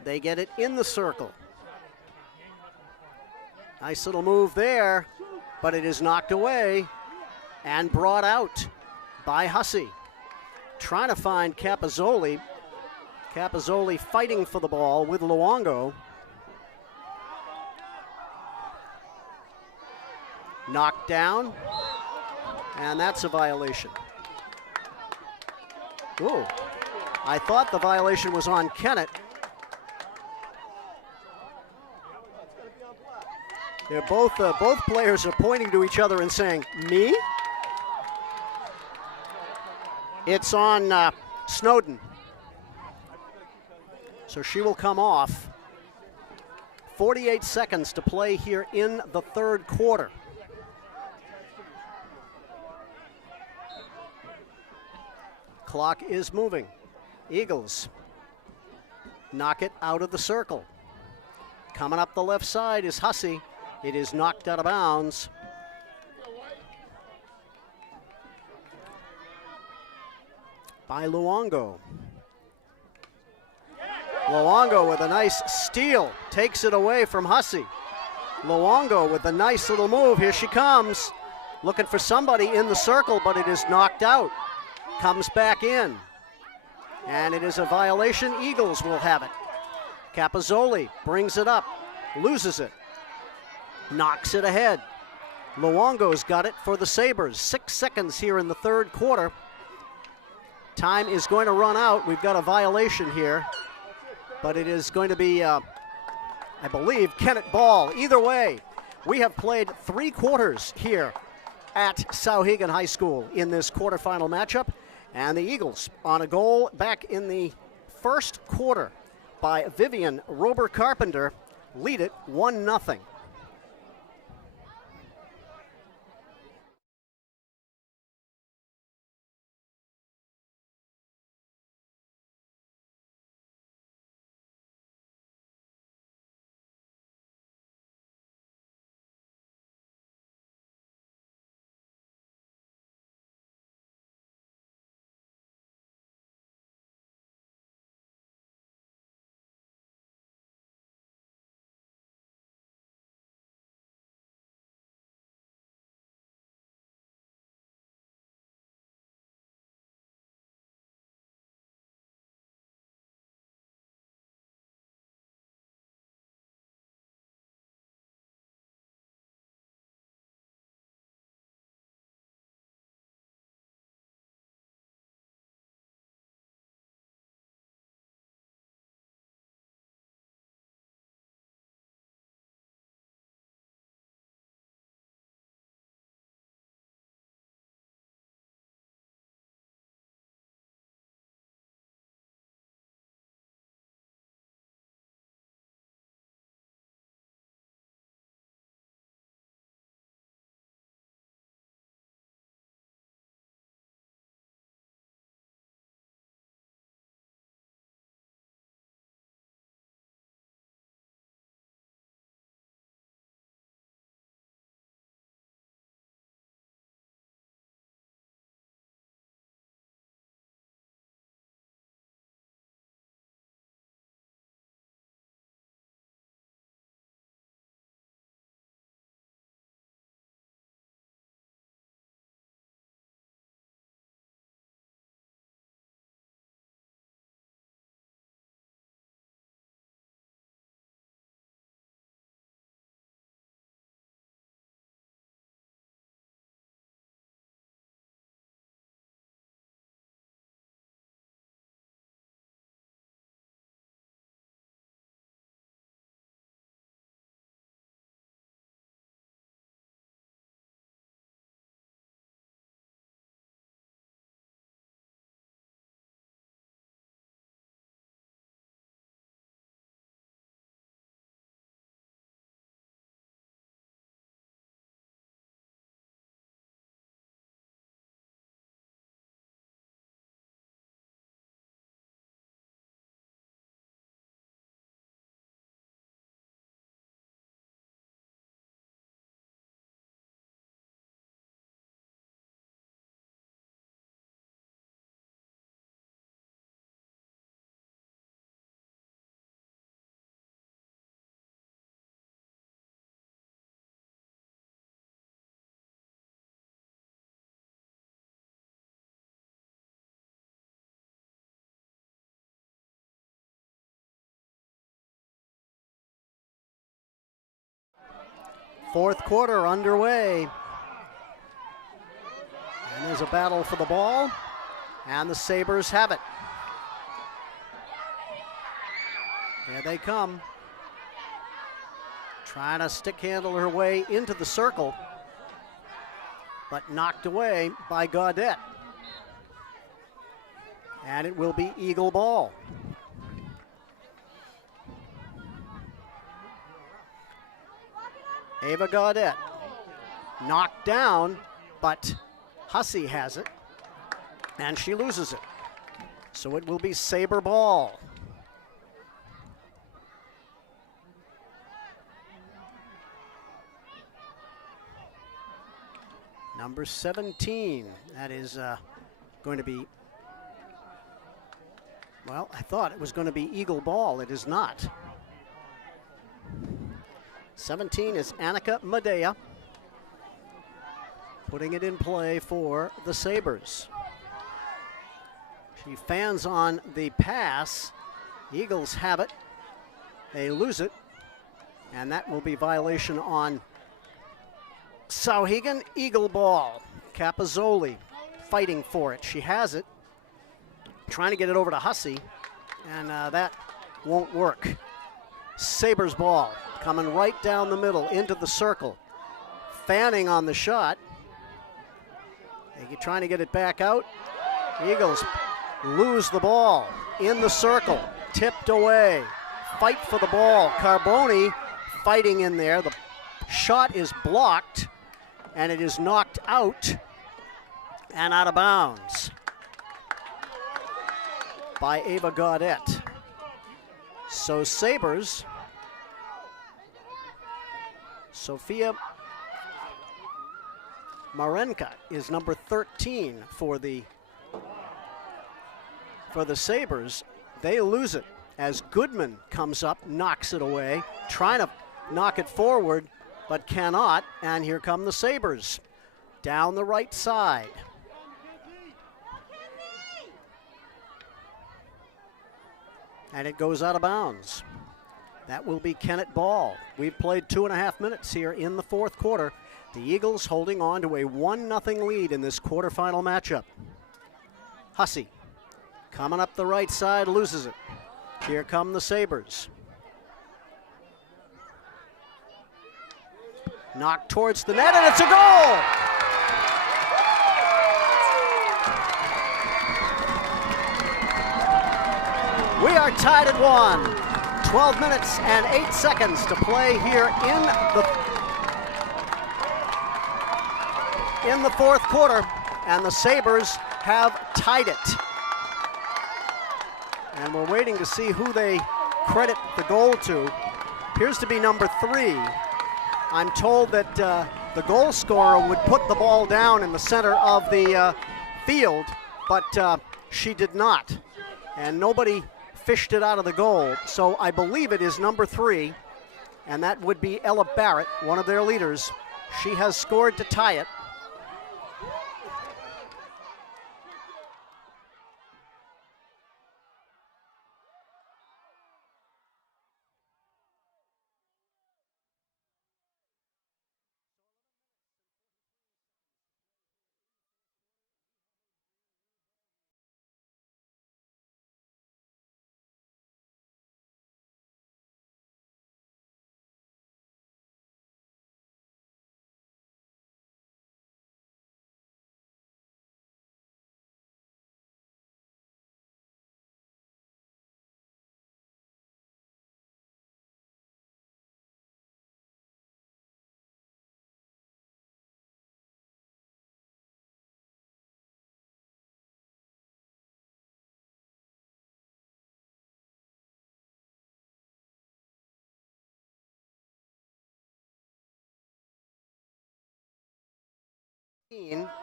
They get it in the circle. Nice little move there, but it is knocked away and brought out by Hussey. Trying to find Capozzoli. Capozzoli fighting for the ball with Luongo. Knocked down, and that's a violation. Ooh, I thought the violation was on Kennett. They're both players are pointing to each other and saying, "Me?" It's on Snowden. So she will come off. 48 seconds to play here in the third quarter. Clock is moving. Eagles knock it out of the circle. Coming up the left side is Hussey. It is knocked out of bounds. By Luongo. Luongo with a nice steal, takes it away from Hussey. Luongo with a nice little move, here she comes. Looking for somebody in the circle, but it is knocked out. Comes back in. And it is a violation, Eagles will have it. Capozzoli brings it up, loses it. Knocks it ahead. Luongo's got it for the Sabres. 6 seconds here in the third quarter. Time is going to run out. We've got a violation here, but it is going to be, I believe, Kennett ball. Either way, we have played 3 quarters here at Sauhegan High School in this quarterfinal matchup, and the Eagles on a goal back in the first quarter by Vivian Rober-Carpenter lead it 1-0. Fourth quarter underway. And there's a battle for the ball, and the Sabres have it. Here they come. Trying to stick handle her way into the circle, but knocked away by Gaudette. And it will be Eagle ball. Ava Gaudette knocked down, but Hussey has it, and she loses it. So it will be Sabre ball. Number 17, that is going to be, well, I thought it was going to be Eagle ball. It is not. 17 is Annika Medea, putting it in play for the Sabres. She fans on the pass. Eagles have it. They lose it, and that will be violation on Sauhegan. Eagle ball. Capozzoli fighting for it. She has it, trying to get it over to Hussey, and that won't work. Sabres ball, coming right down the middle into the circle. Fanning on the shot. They're trying to get it back out. Eagles lose the ball in the circle. Tipped away. Fight for the ball. Carboni fighting in there. The shot is blocked, and it is knocked out and out of bounds by Ava Gaudette. So Sabres, Sofia Marenka is number 13 for the Sabres. They lose it as Goodman comes up, knocks it away, trying to knock it forward, but cannot, and here come the Sabres down the right side. And it goes out of bounds. That will be Kennett ball. We've played 2.5 minutes here in the fourth quarter. The Eagles holding on to a 1-0 lead in this quarterfinal matchup. Hussey coming up the right side, loses it. Here come the Sabres. Knocked towards the net, and it's a goal! We are tied at 1. 12 minutes and 8 seconds to play here in the fourth quarter, and the Sabres have tied it. And we're waiting to see who they credit the goal to. Appears to be number 3. I'm told that the goal scorer would put the ball down in the center of the field, but she did not. And nobody fished it out of the goal. So I believe it is number 3, and that would be Ella Barrett, one of their leaders. She has scored to tie it.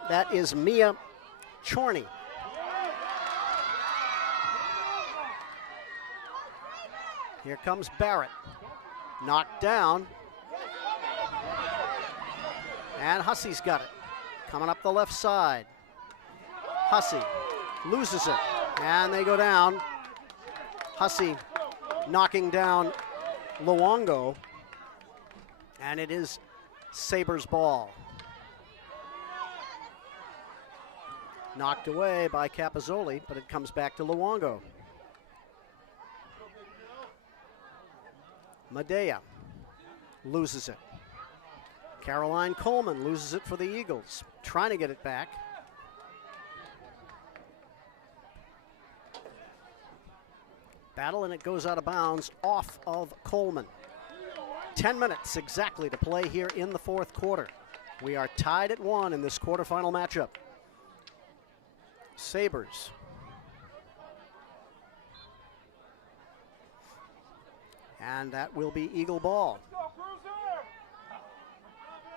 That is Mia Chorney. Here comes Barrett. Knocked down. And Hussey's got it. Coming up the left side. Hussey loses it. And they go down. Hussey knocking down Luongo. And it is Sabres ball. Knocked away by Capozzoli, but it comes back to Luongo. Medea loses it. Caroline Coleman loses it for the Eagles, trying to get it back. Battle, and it goes out of bounds off of Coleman. 10 minutes exactly to play here in the fourth quarter. We are tied at 1 in this quarterfinal matchup. Sabres. And that will be Eagle ball.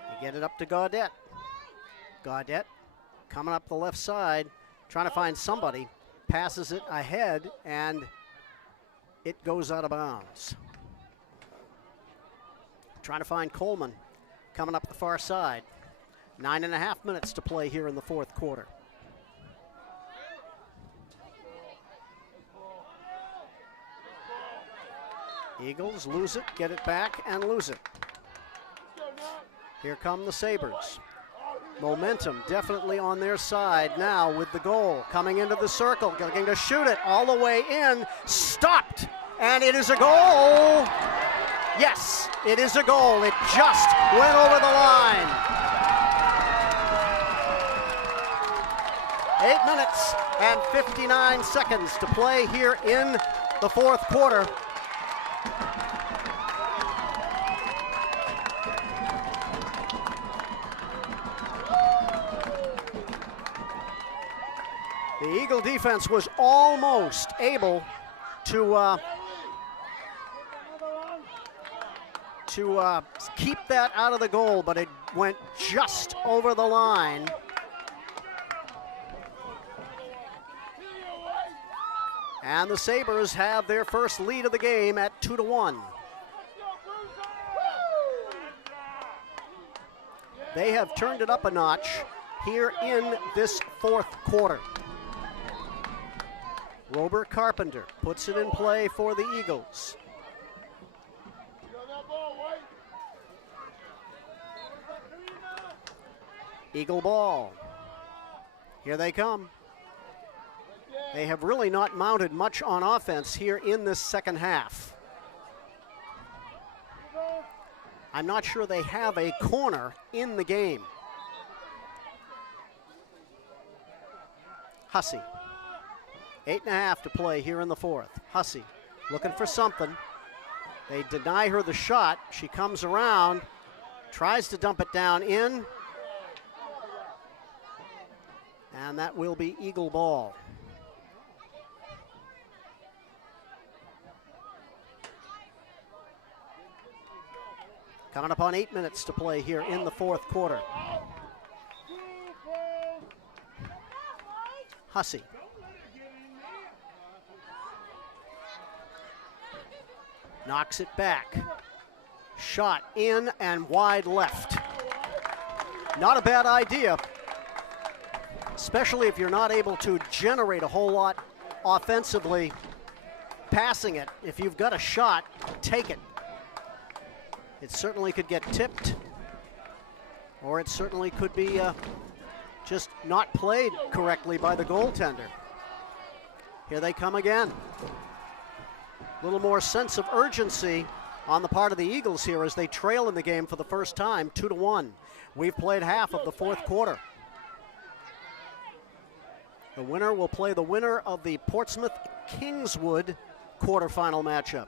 They get it up to Gaudette. Gaudette coming up the left side, trying to find somebody, passes it ahead, and it goes out of bounds. Trying to find Coleman coming up the far side. 9.5 minutes to play here in the fourth quarter. Eagles lose it, get it back, and lose it. Here come the Sabres. Momentum definitely on their side now with the goal. Coming into the circle, going to shoot it all the way in. Stopped, and it is a goal. Yes, it is a goal. It just went over the line. 8 minutes and 59 seconds to play here in the fourth quarter. The Eagle defense was almost able to keep that out of the goal, but it went just over the line. And the Sabres have their first lead of the game at 2-1. They have turned it up a notch here in this fourth quarter. Robert Carpenter puts it in play for the Eagles. Eagle ball. Here they come. They have really not mounted much on offense here in this second half. I'm not sure they have a corner in the game. Hussey. 8.5 to play here in the fourth. Hussey looking for something. They deny her the shot. She comes around, tries to dump it down in, and that will be Eagle ball. Coming up on 8 minutes to play here in the fourth quarter. Hussey. Knocks it back. Shot in and wide left. Not a bad idea, especially if you're not able to generate a whole lot offensively passing it. If you've got a shot, take it. It certainly could get tipped, or it certainly could be just not played correctly by the goaltender. Here they come again. A little more sense of urgency on the part of the Eagles here as they trail in the game for the first time, 2-1. We've played half of the fourth quarter. The winner will play the winner of the Portsmouth-Kingswood quarterfinal matchup.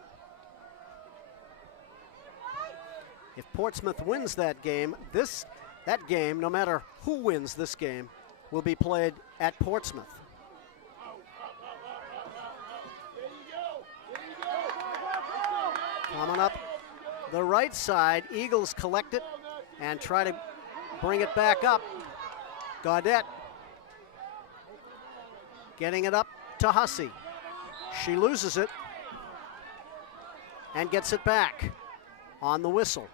If Portsmouth wins that game, that game, no matter who wins this game, will be played at Portsmouth. Coming up the right side, Eagles collect it and try to bring it back up. Gaudette getting it up to Hussey. She loses it and gets it back on the whistle.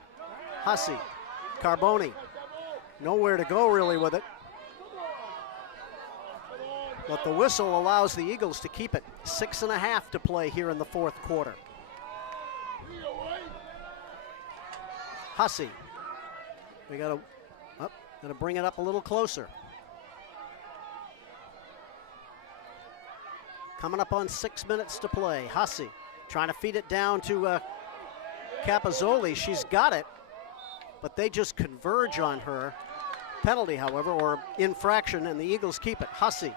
Hussey, Carboni, nowhere to go really with it. But the whistle allows the Eagles to keep it. 6.5 to play here in the fourth quarter. Hussey We got to bring it up a little closer. Coming up on 6 minutes to play. Hussey trying to feed it down to Capozzoli. She's got it, but they just converge on her. Penalty, however, or infraction, and the Eagles keep it. Hussey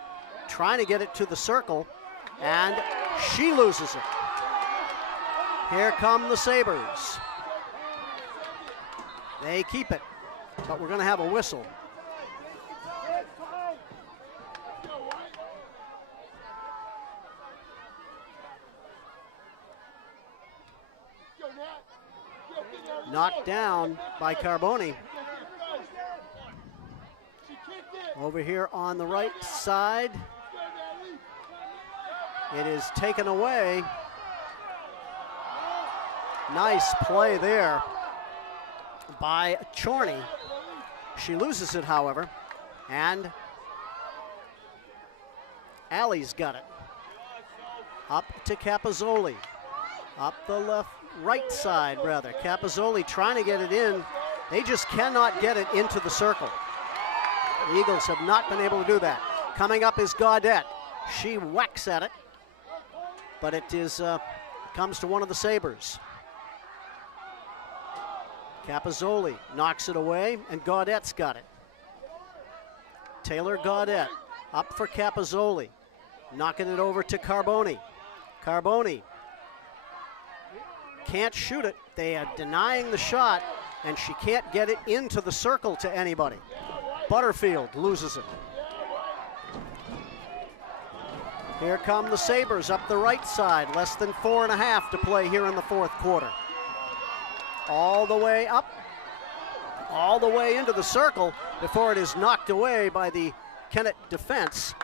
trying to get it to the circle, and she loses it. Here come the Sabres. They keep it, but we're going to have a whistle. Knocked down by Carboni. Over here on the right side, it is taken away. Nice play there by Chorney. She loses it, however, and Alley's got it. Up to Capozzoli. Up the right side, rather. Capozzoli trying to get it in. They just cannot get it into the circle. The Eagles have not been able to do that. Coming up is Gaudette. She whacks at it, but it is comes to one of the Sabres. Capozzoli knocks it away, and Gaudette's got it. Taylor Gaudette up for Capozzoli, knocking it over to Carboni. Carboni can't shoot it. They are denying the shot, and she can't get it into the circle to anybody. Butterfield loses it. Here come the Sabres up the right side. Less than 4.5 to play here in the fourth quarter. All the way up, all the way into the circle before it is knocked away by the Kennett defense.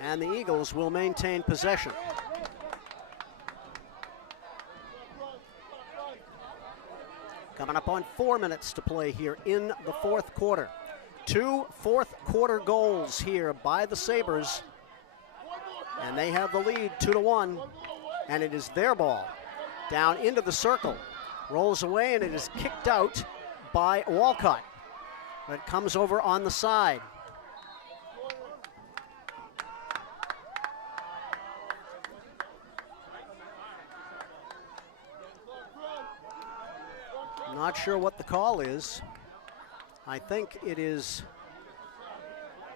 And the Eagles will maintain possession. Coming up on 4 minutes to play here in the fourth quarter. 2 fourth quarter goals here by the Sabres. And they have the lead 2-1. And it is their ball. Down into the circle. Rolls away, and it is kicked out by Walcott. But it comes over on the side. Not sure what the call is. I think it is,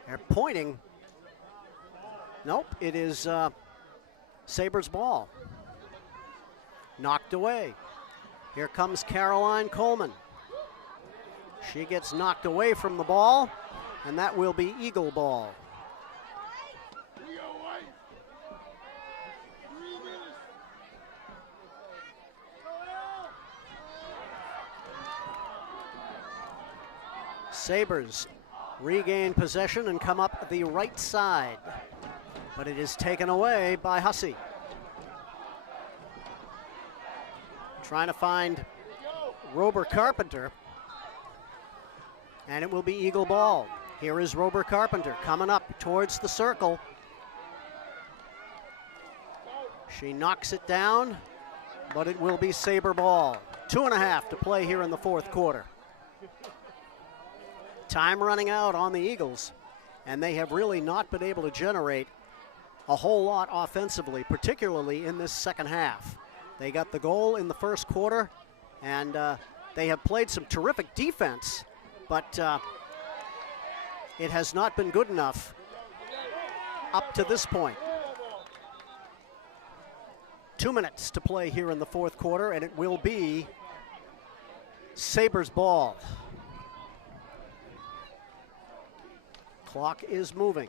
they're pointing. Nope, it is Sabres ball. Knocked away. Here comes Caroline Coleman. She gets knocked away from the ball, and that will be Eagle ball. Sabres regain possession and come up the right side, but it is taken away by Hussey. Trying to find Rober Carpenter, and it will be Eagle ball. Here is Rober Carpenter coming up towards the circle. She knocks it down, but it will be Sabre ball. 2.5 to play here in the fourth quarter. Time running out on the Eagles, and they have really not been able to generate a whole lot offensively, particularly in this second half. They got the goal in the first quarter, and they have played some terrific defense, but it has not been good enough up to this point. 2 minutes to play here in the fourth quarter, and it will be Sabres ball. Clock is moving.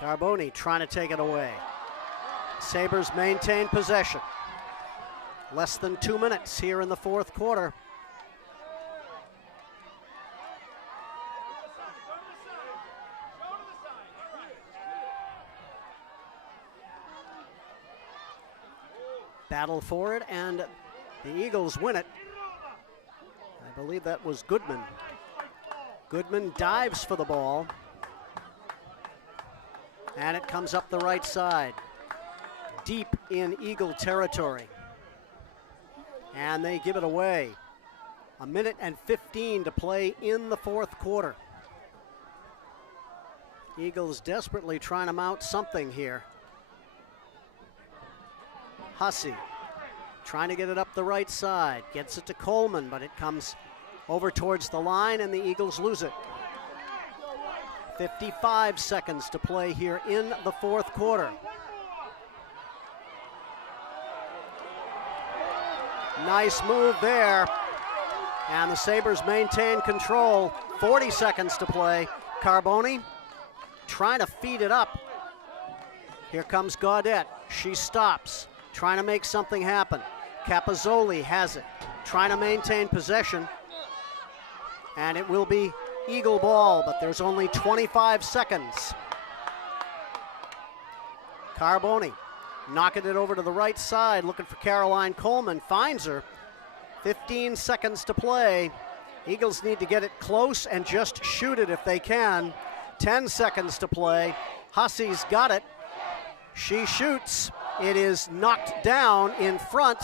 Carboni trying to take it away. Sabres maintain possession. Less than 2 minutes here in the fourth quarter. Battle for it, and the Eagles win it. I believe that was Goodman. Goodman dives for the ball, and it comes up the right side. deep in Eagle territory. And they give it away. 1:15 to play in the fourth quarter. Eagles desperately trying to mount something here. Hussey trying to get it up the right side. Gets it to Coleman, but it comes over towards the line, and the Eagles lose it. 55 seconds to play here in the fourth quarter. Nice move there. And the Sabres maintain control. 40 seconds to play. Carboni trying to feed it up. Here comes Gaudette. She stops, trying to make something happen. Capozzoli has it, trying to maintain possession. And it will be Eagle ball, but there's only 25 seconds. Carboni knocking it over to the right side, looking for Caroline Coleman, finds her. 15 seconds to play. Eagles need to get it close and just shoot it if they can. 10 seconds to play. Hussey's got it. She shoots. It is knocked down in front.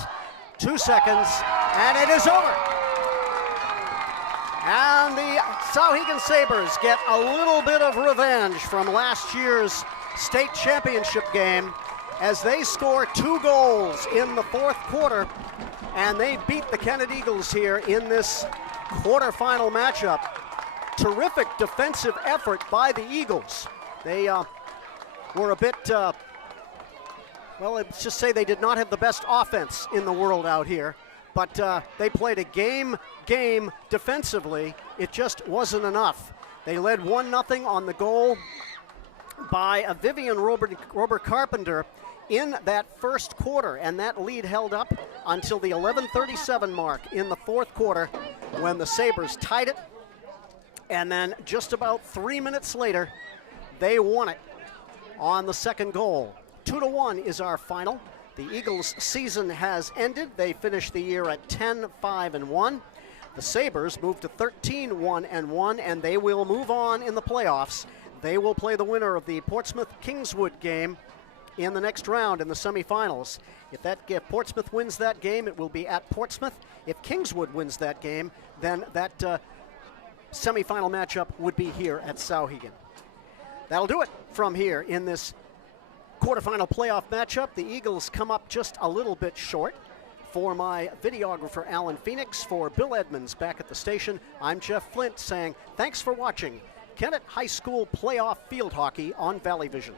2 seconds, and it is over. And the Souhegan Sabres get a little bit of revenge from last year's state championship game as they score 2 goals in the fourth quarter, and they beat the Kennett Eagles here in this quarterfinal matchup. Terrific defensive effort by the Eagles. They were a bit, well, let's just say they did not have the best offense in the world out here, but they played a game defensively. It just wasn't enough. They led 1-0 on the goal by Vivian Robert Carpenter in that first quarter, and that lead held up until the 11:37 mark in the fourth quarter when the Sabres tied it, and then just about 3 minutes later, they won it on the second goal. 2-1 is our final. The Eagles' season has ended. They finished the year at 10-5-1. The Sabres moved to 13-1-1, and they will move on in the playoffs. They will play the winner of the Portsmouth-Kingswood game in the next round in the semifinals. If Portsmouth wins that game, it will be at Portsmouth. If Kingswood wins that game, then that semifinal matchup would be here at Souhegan. That'll do it from here in this quarterfinal playoff matchup. The Eagles come up just a little bit short. For my videographer, Alan Phoenix, for Bill Edmonds back at the station, I'm Jeff Flint saying thanks for watching Kennett High School Playoff Field Hockey on Valley Vision.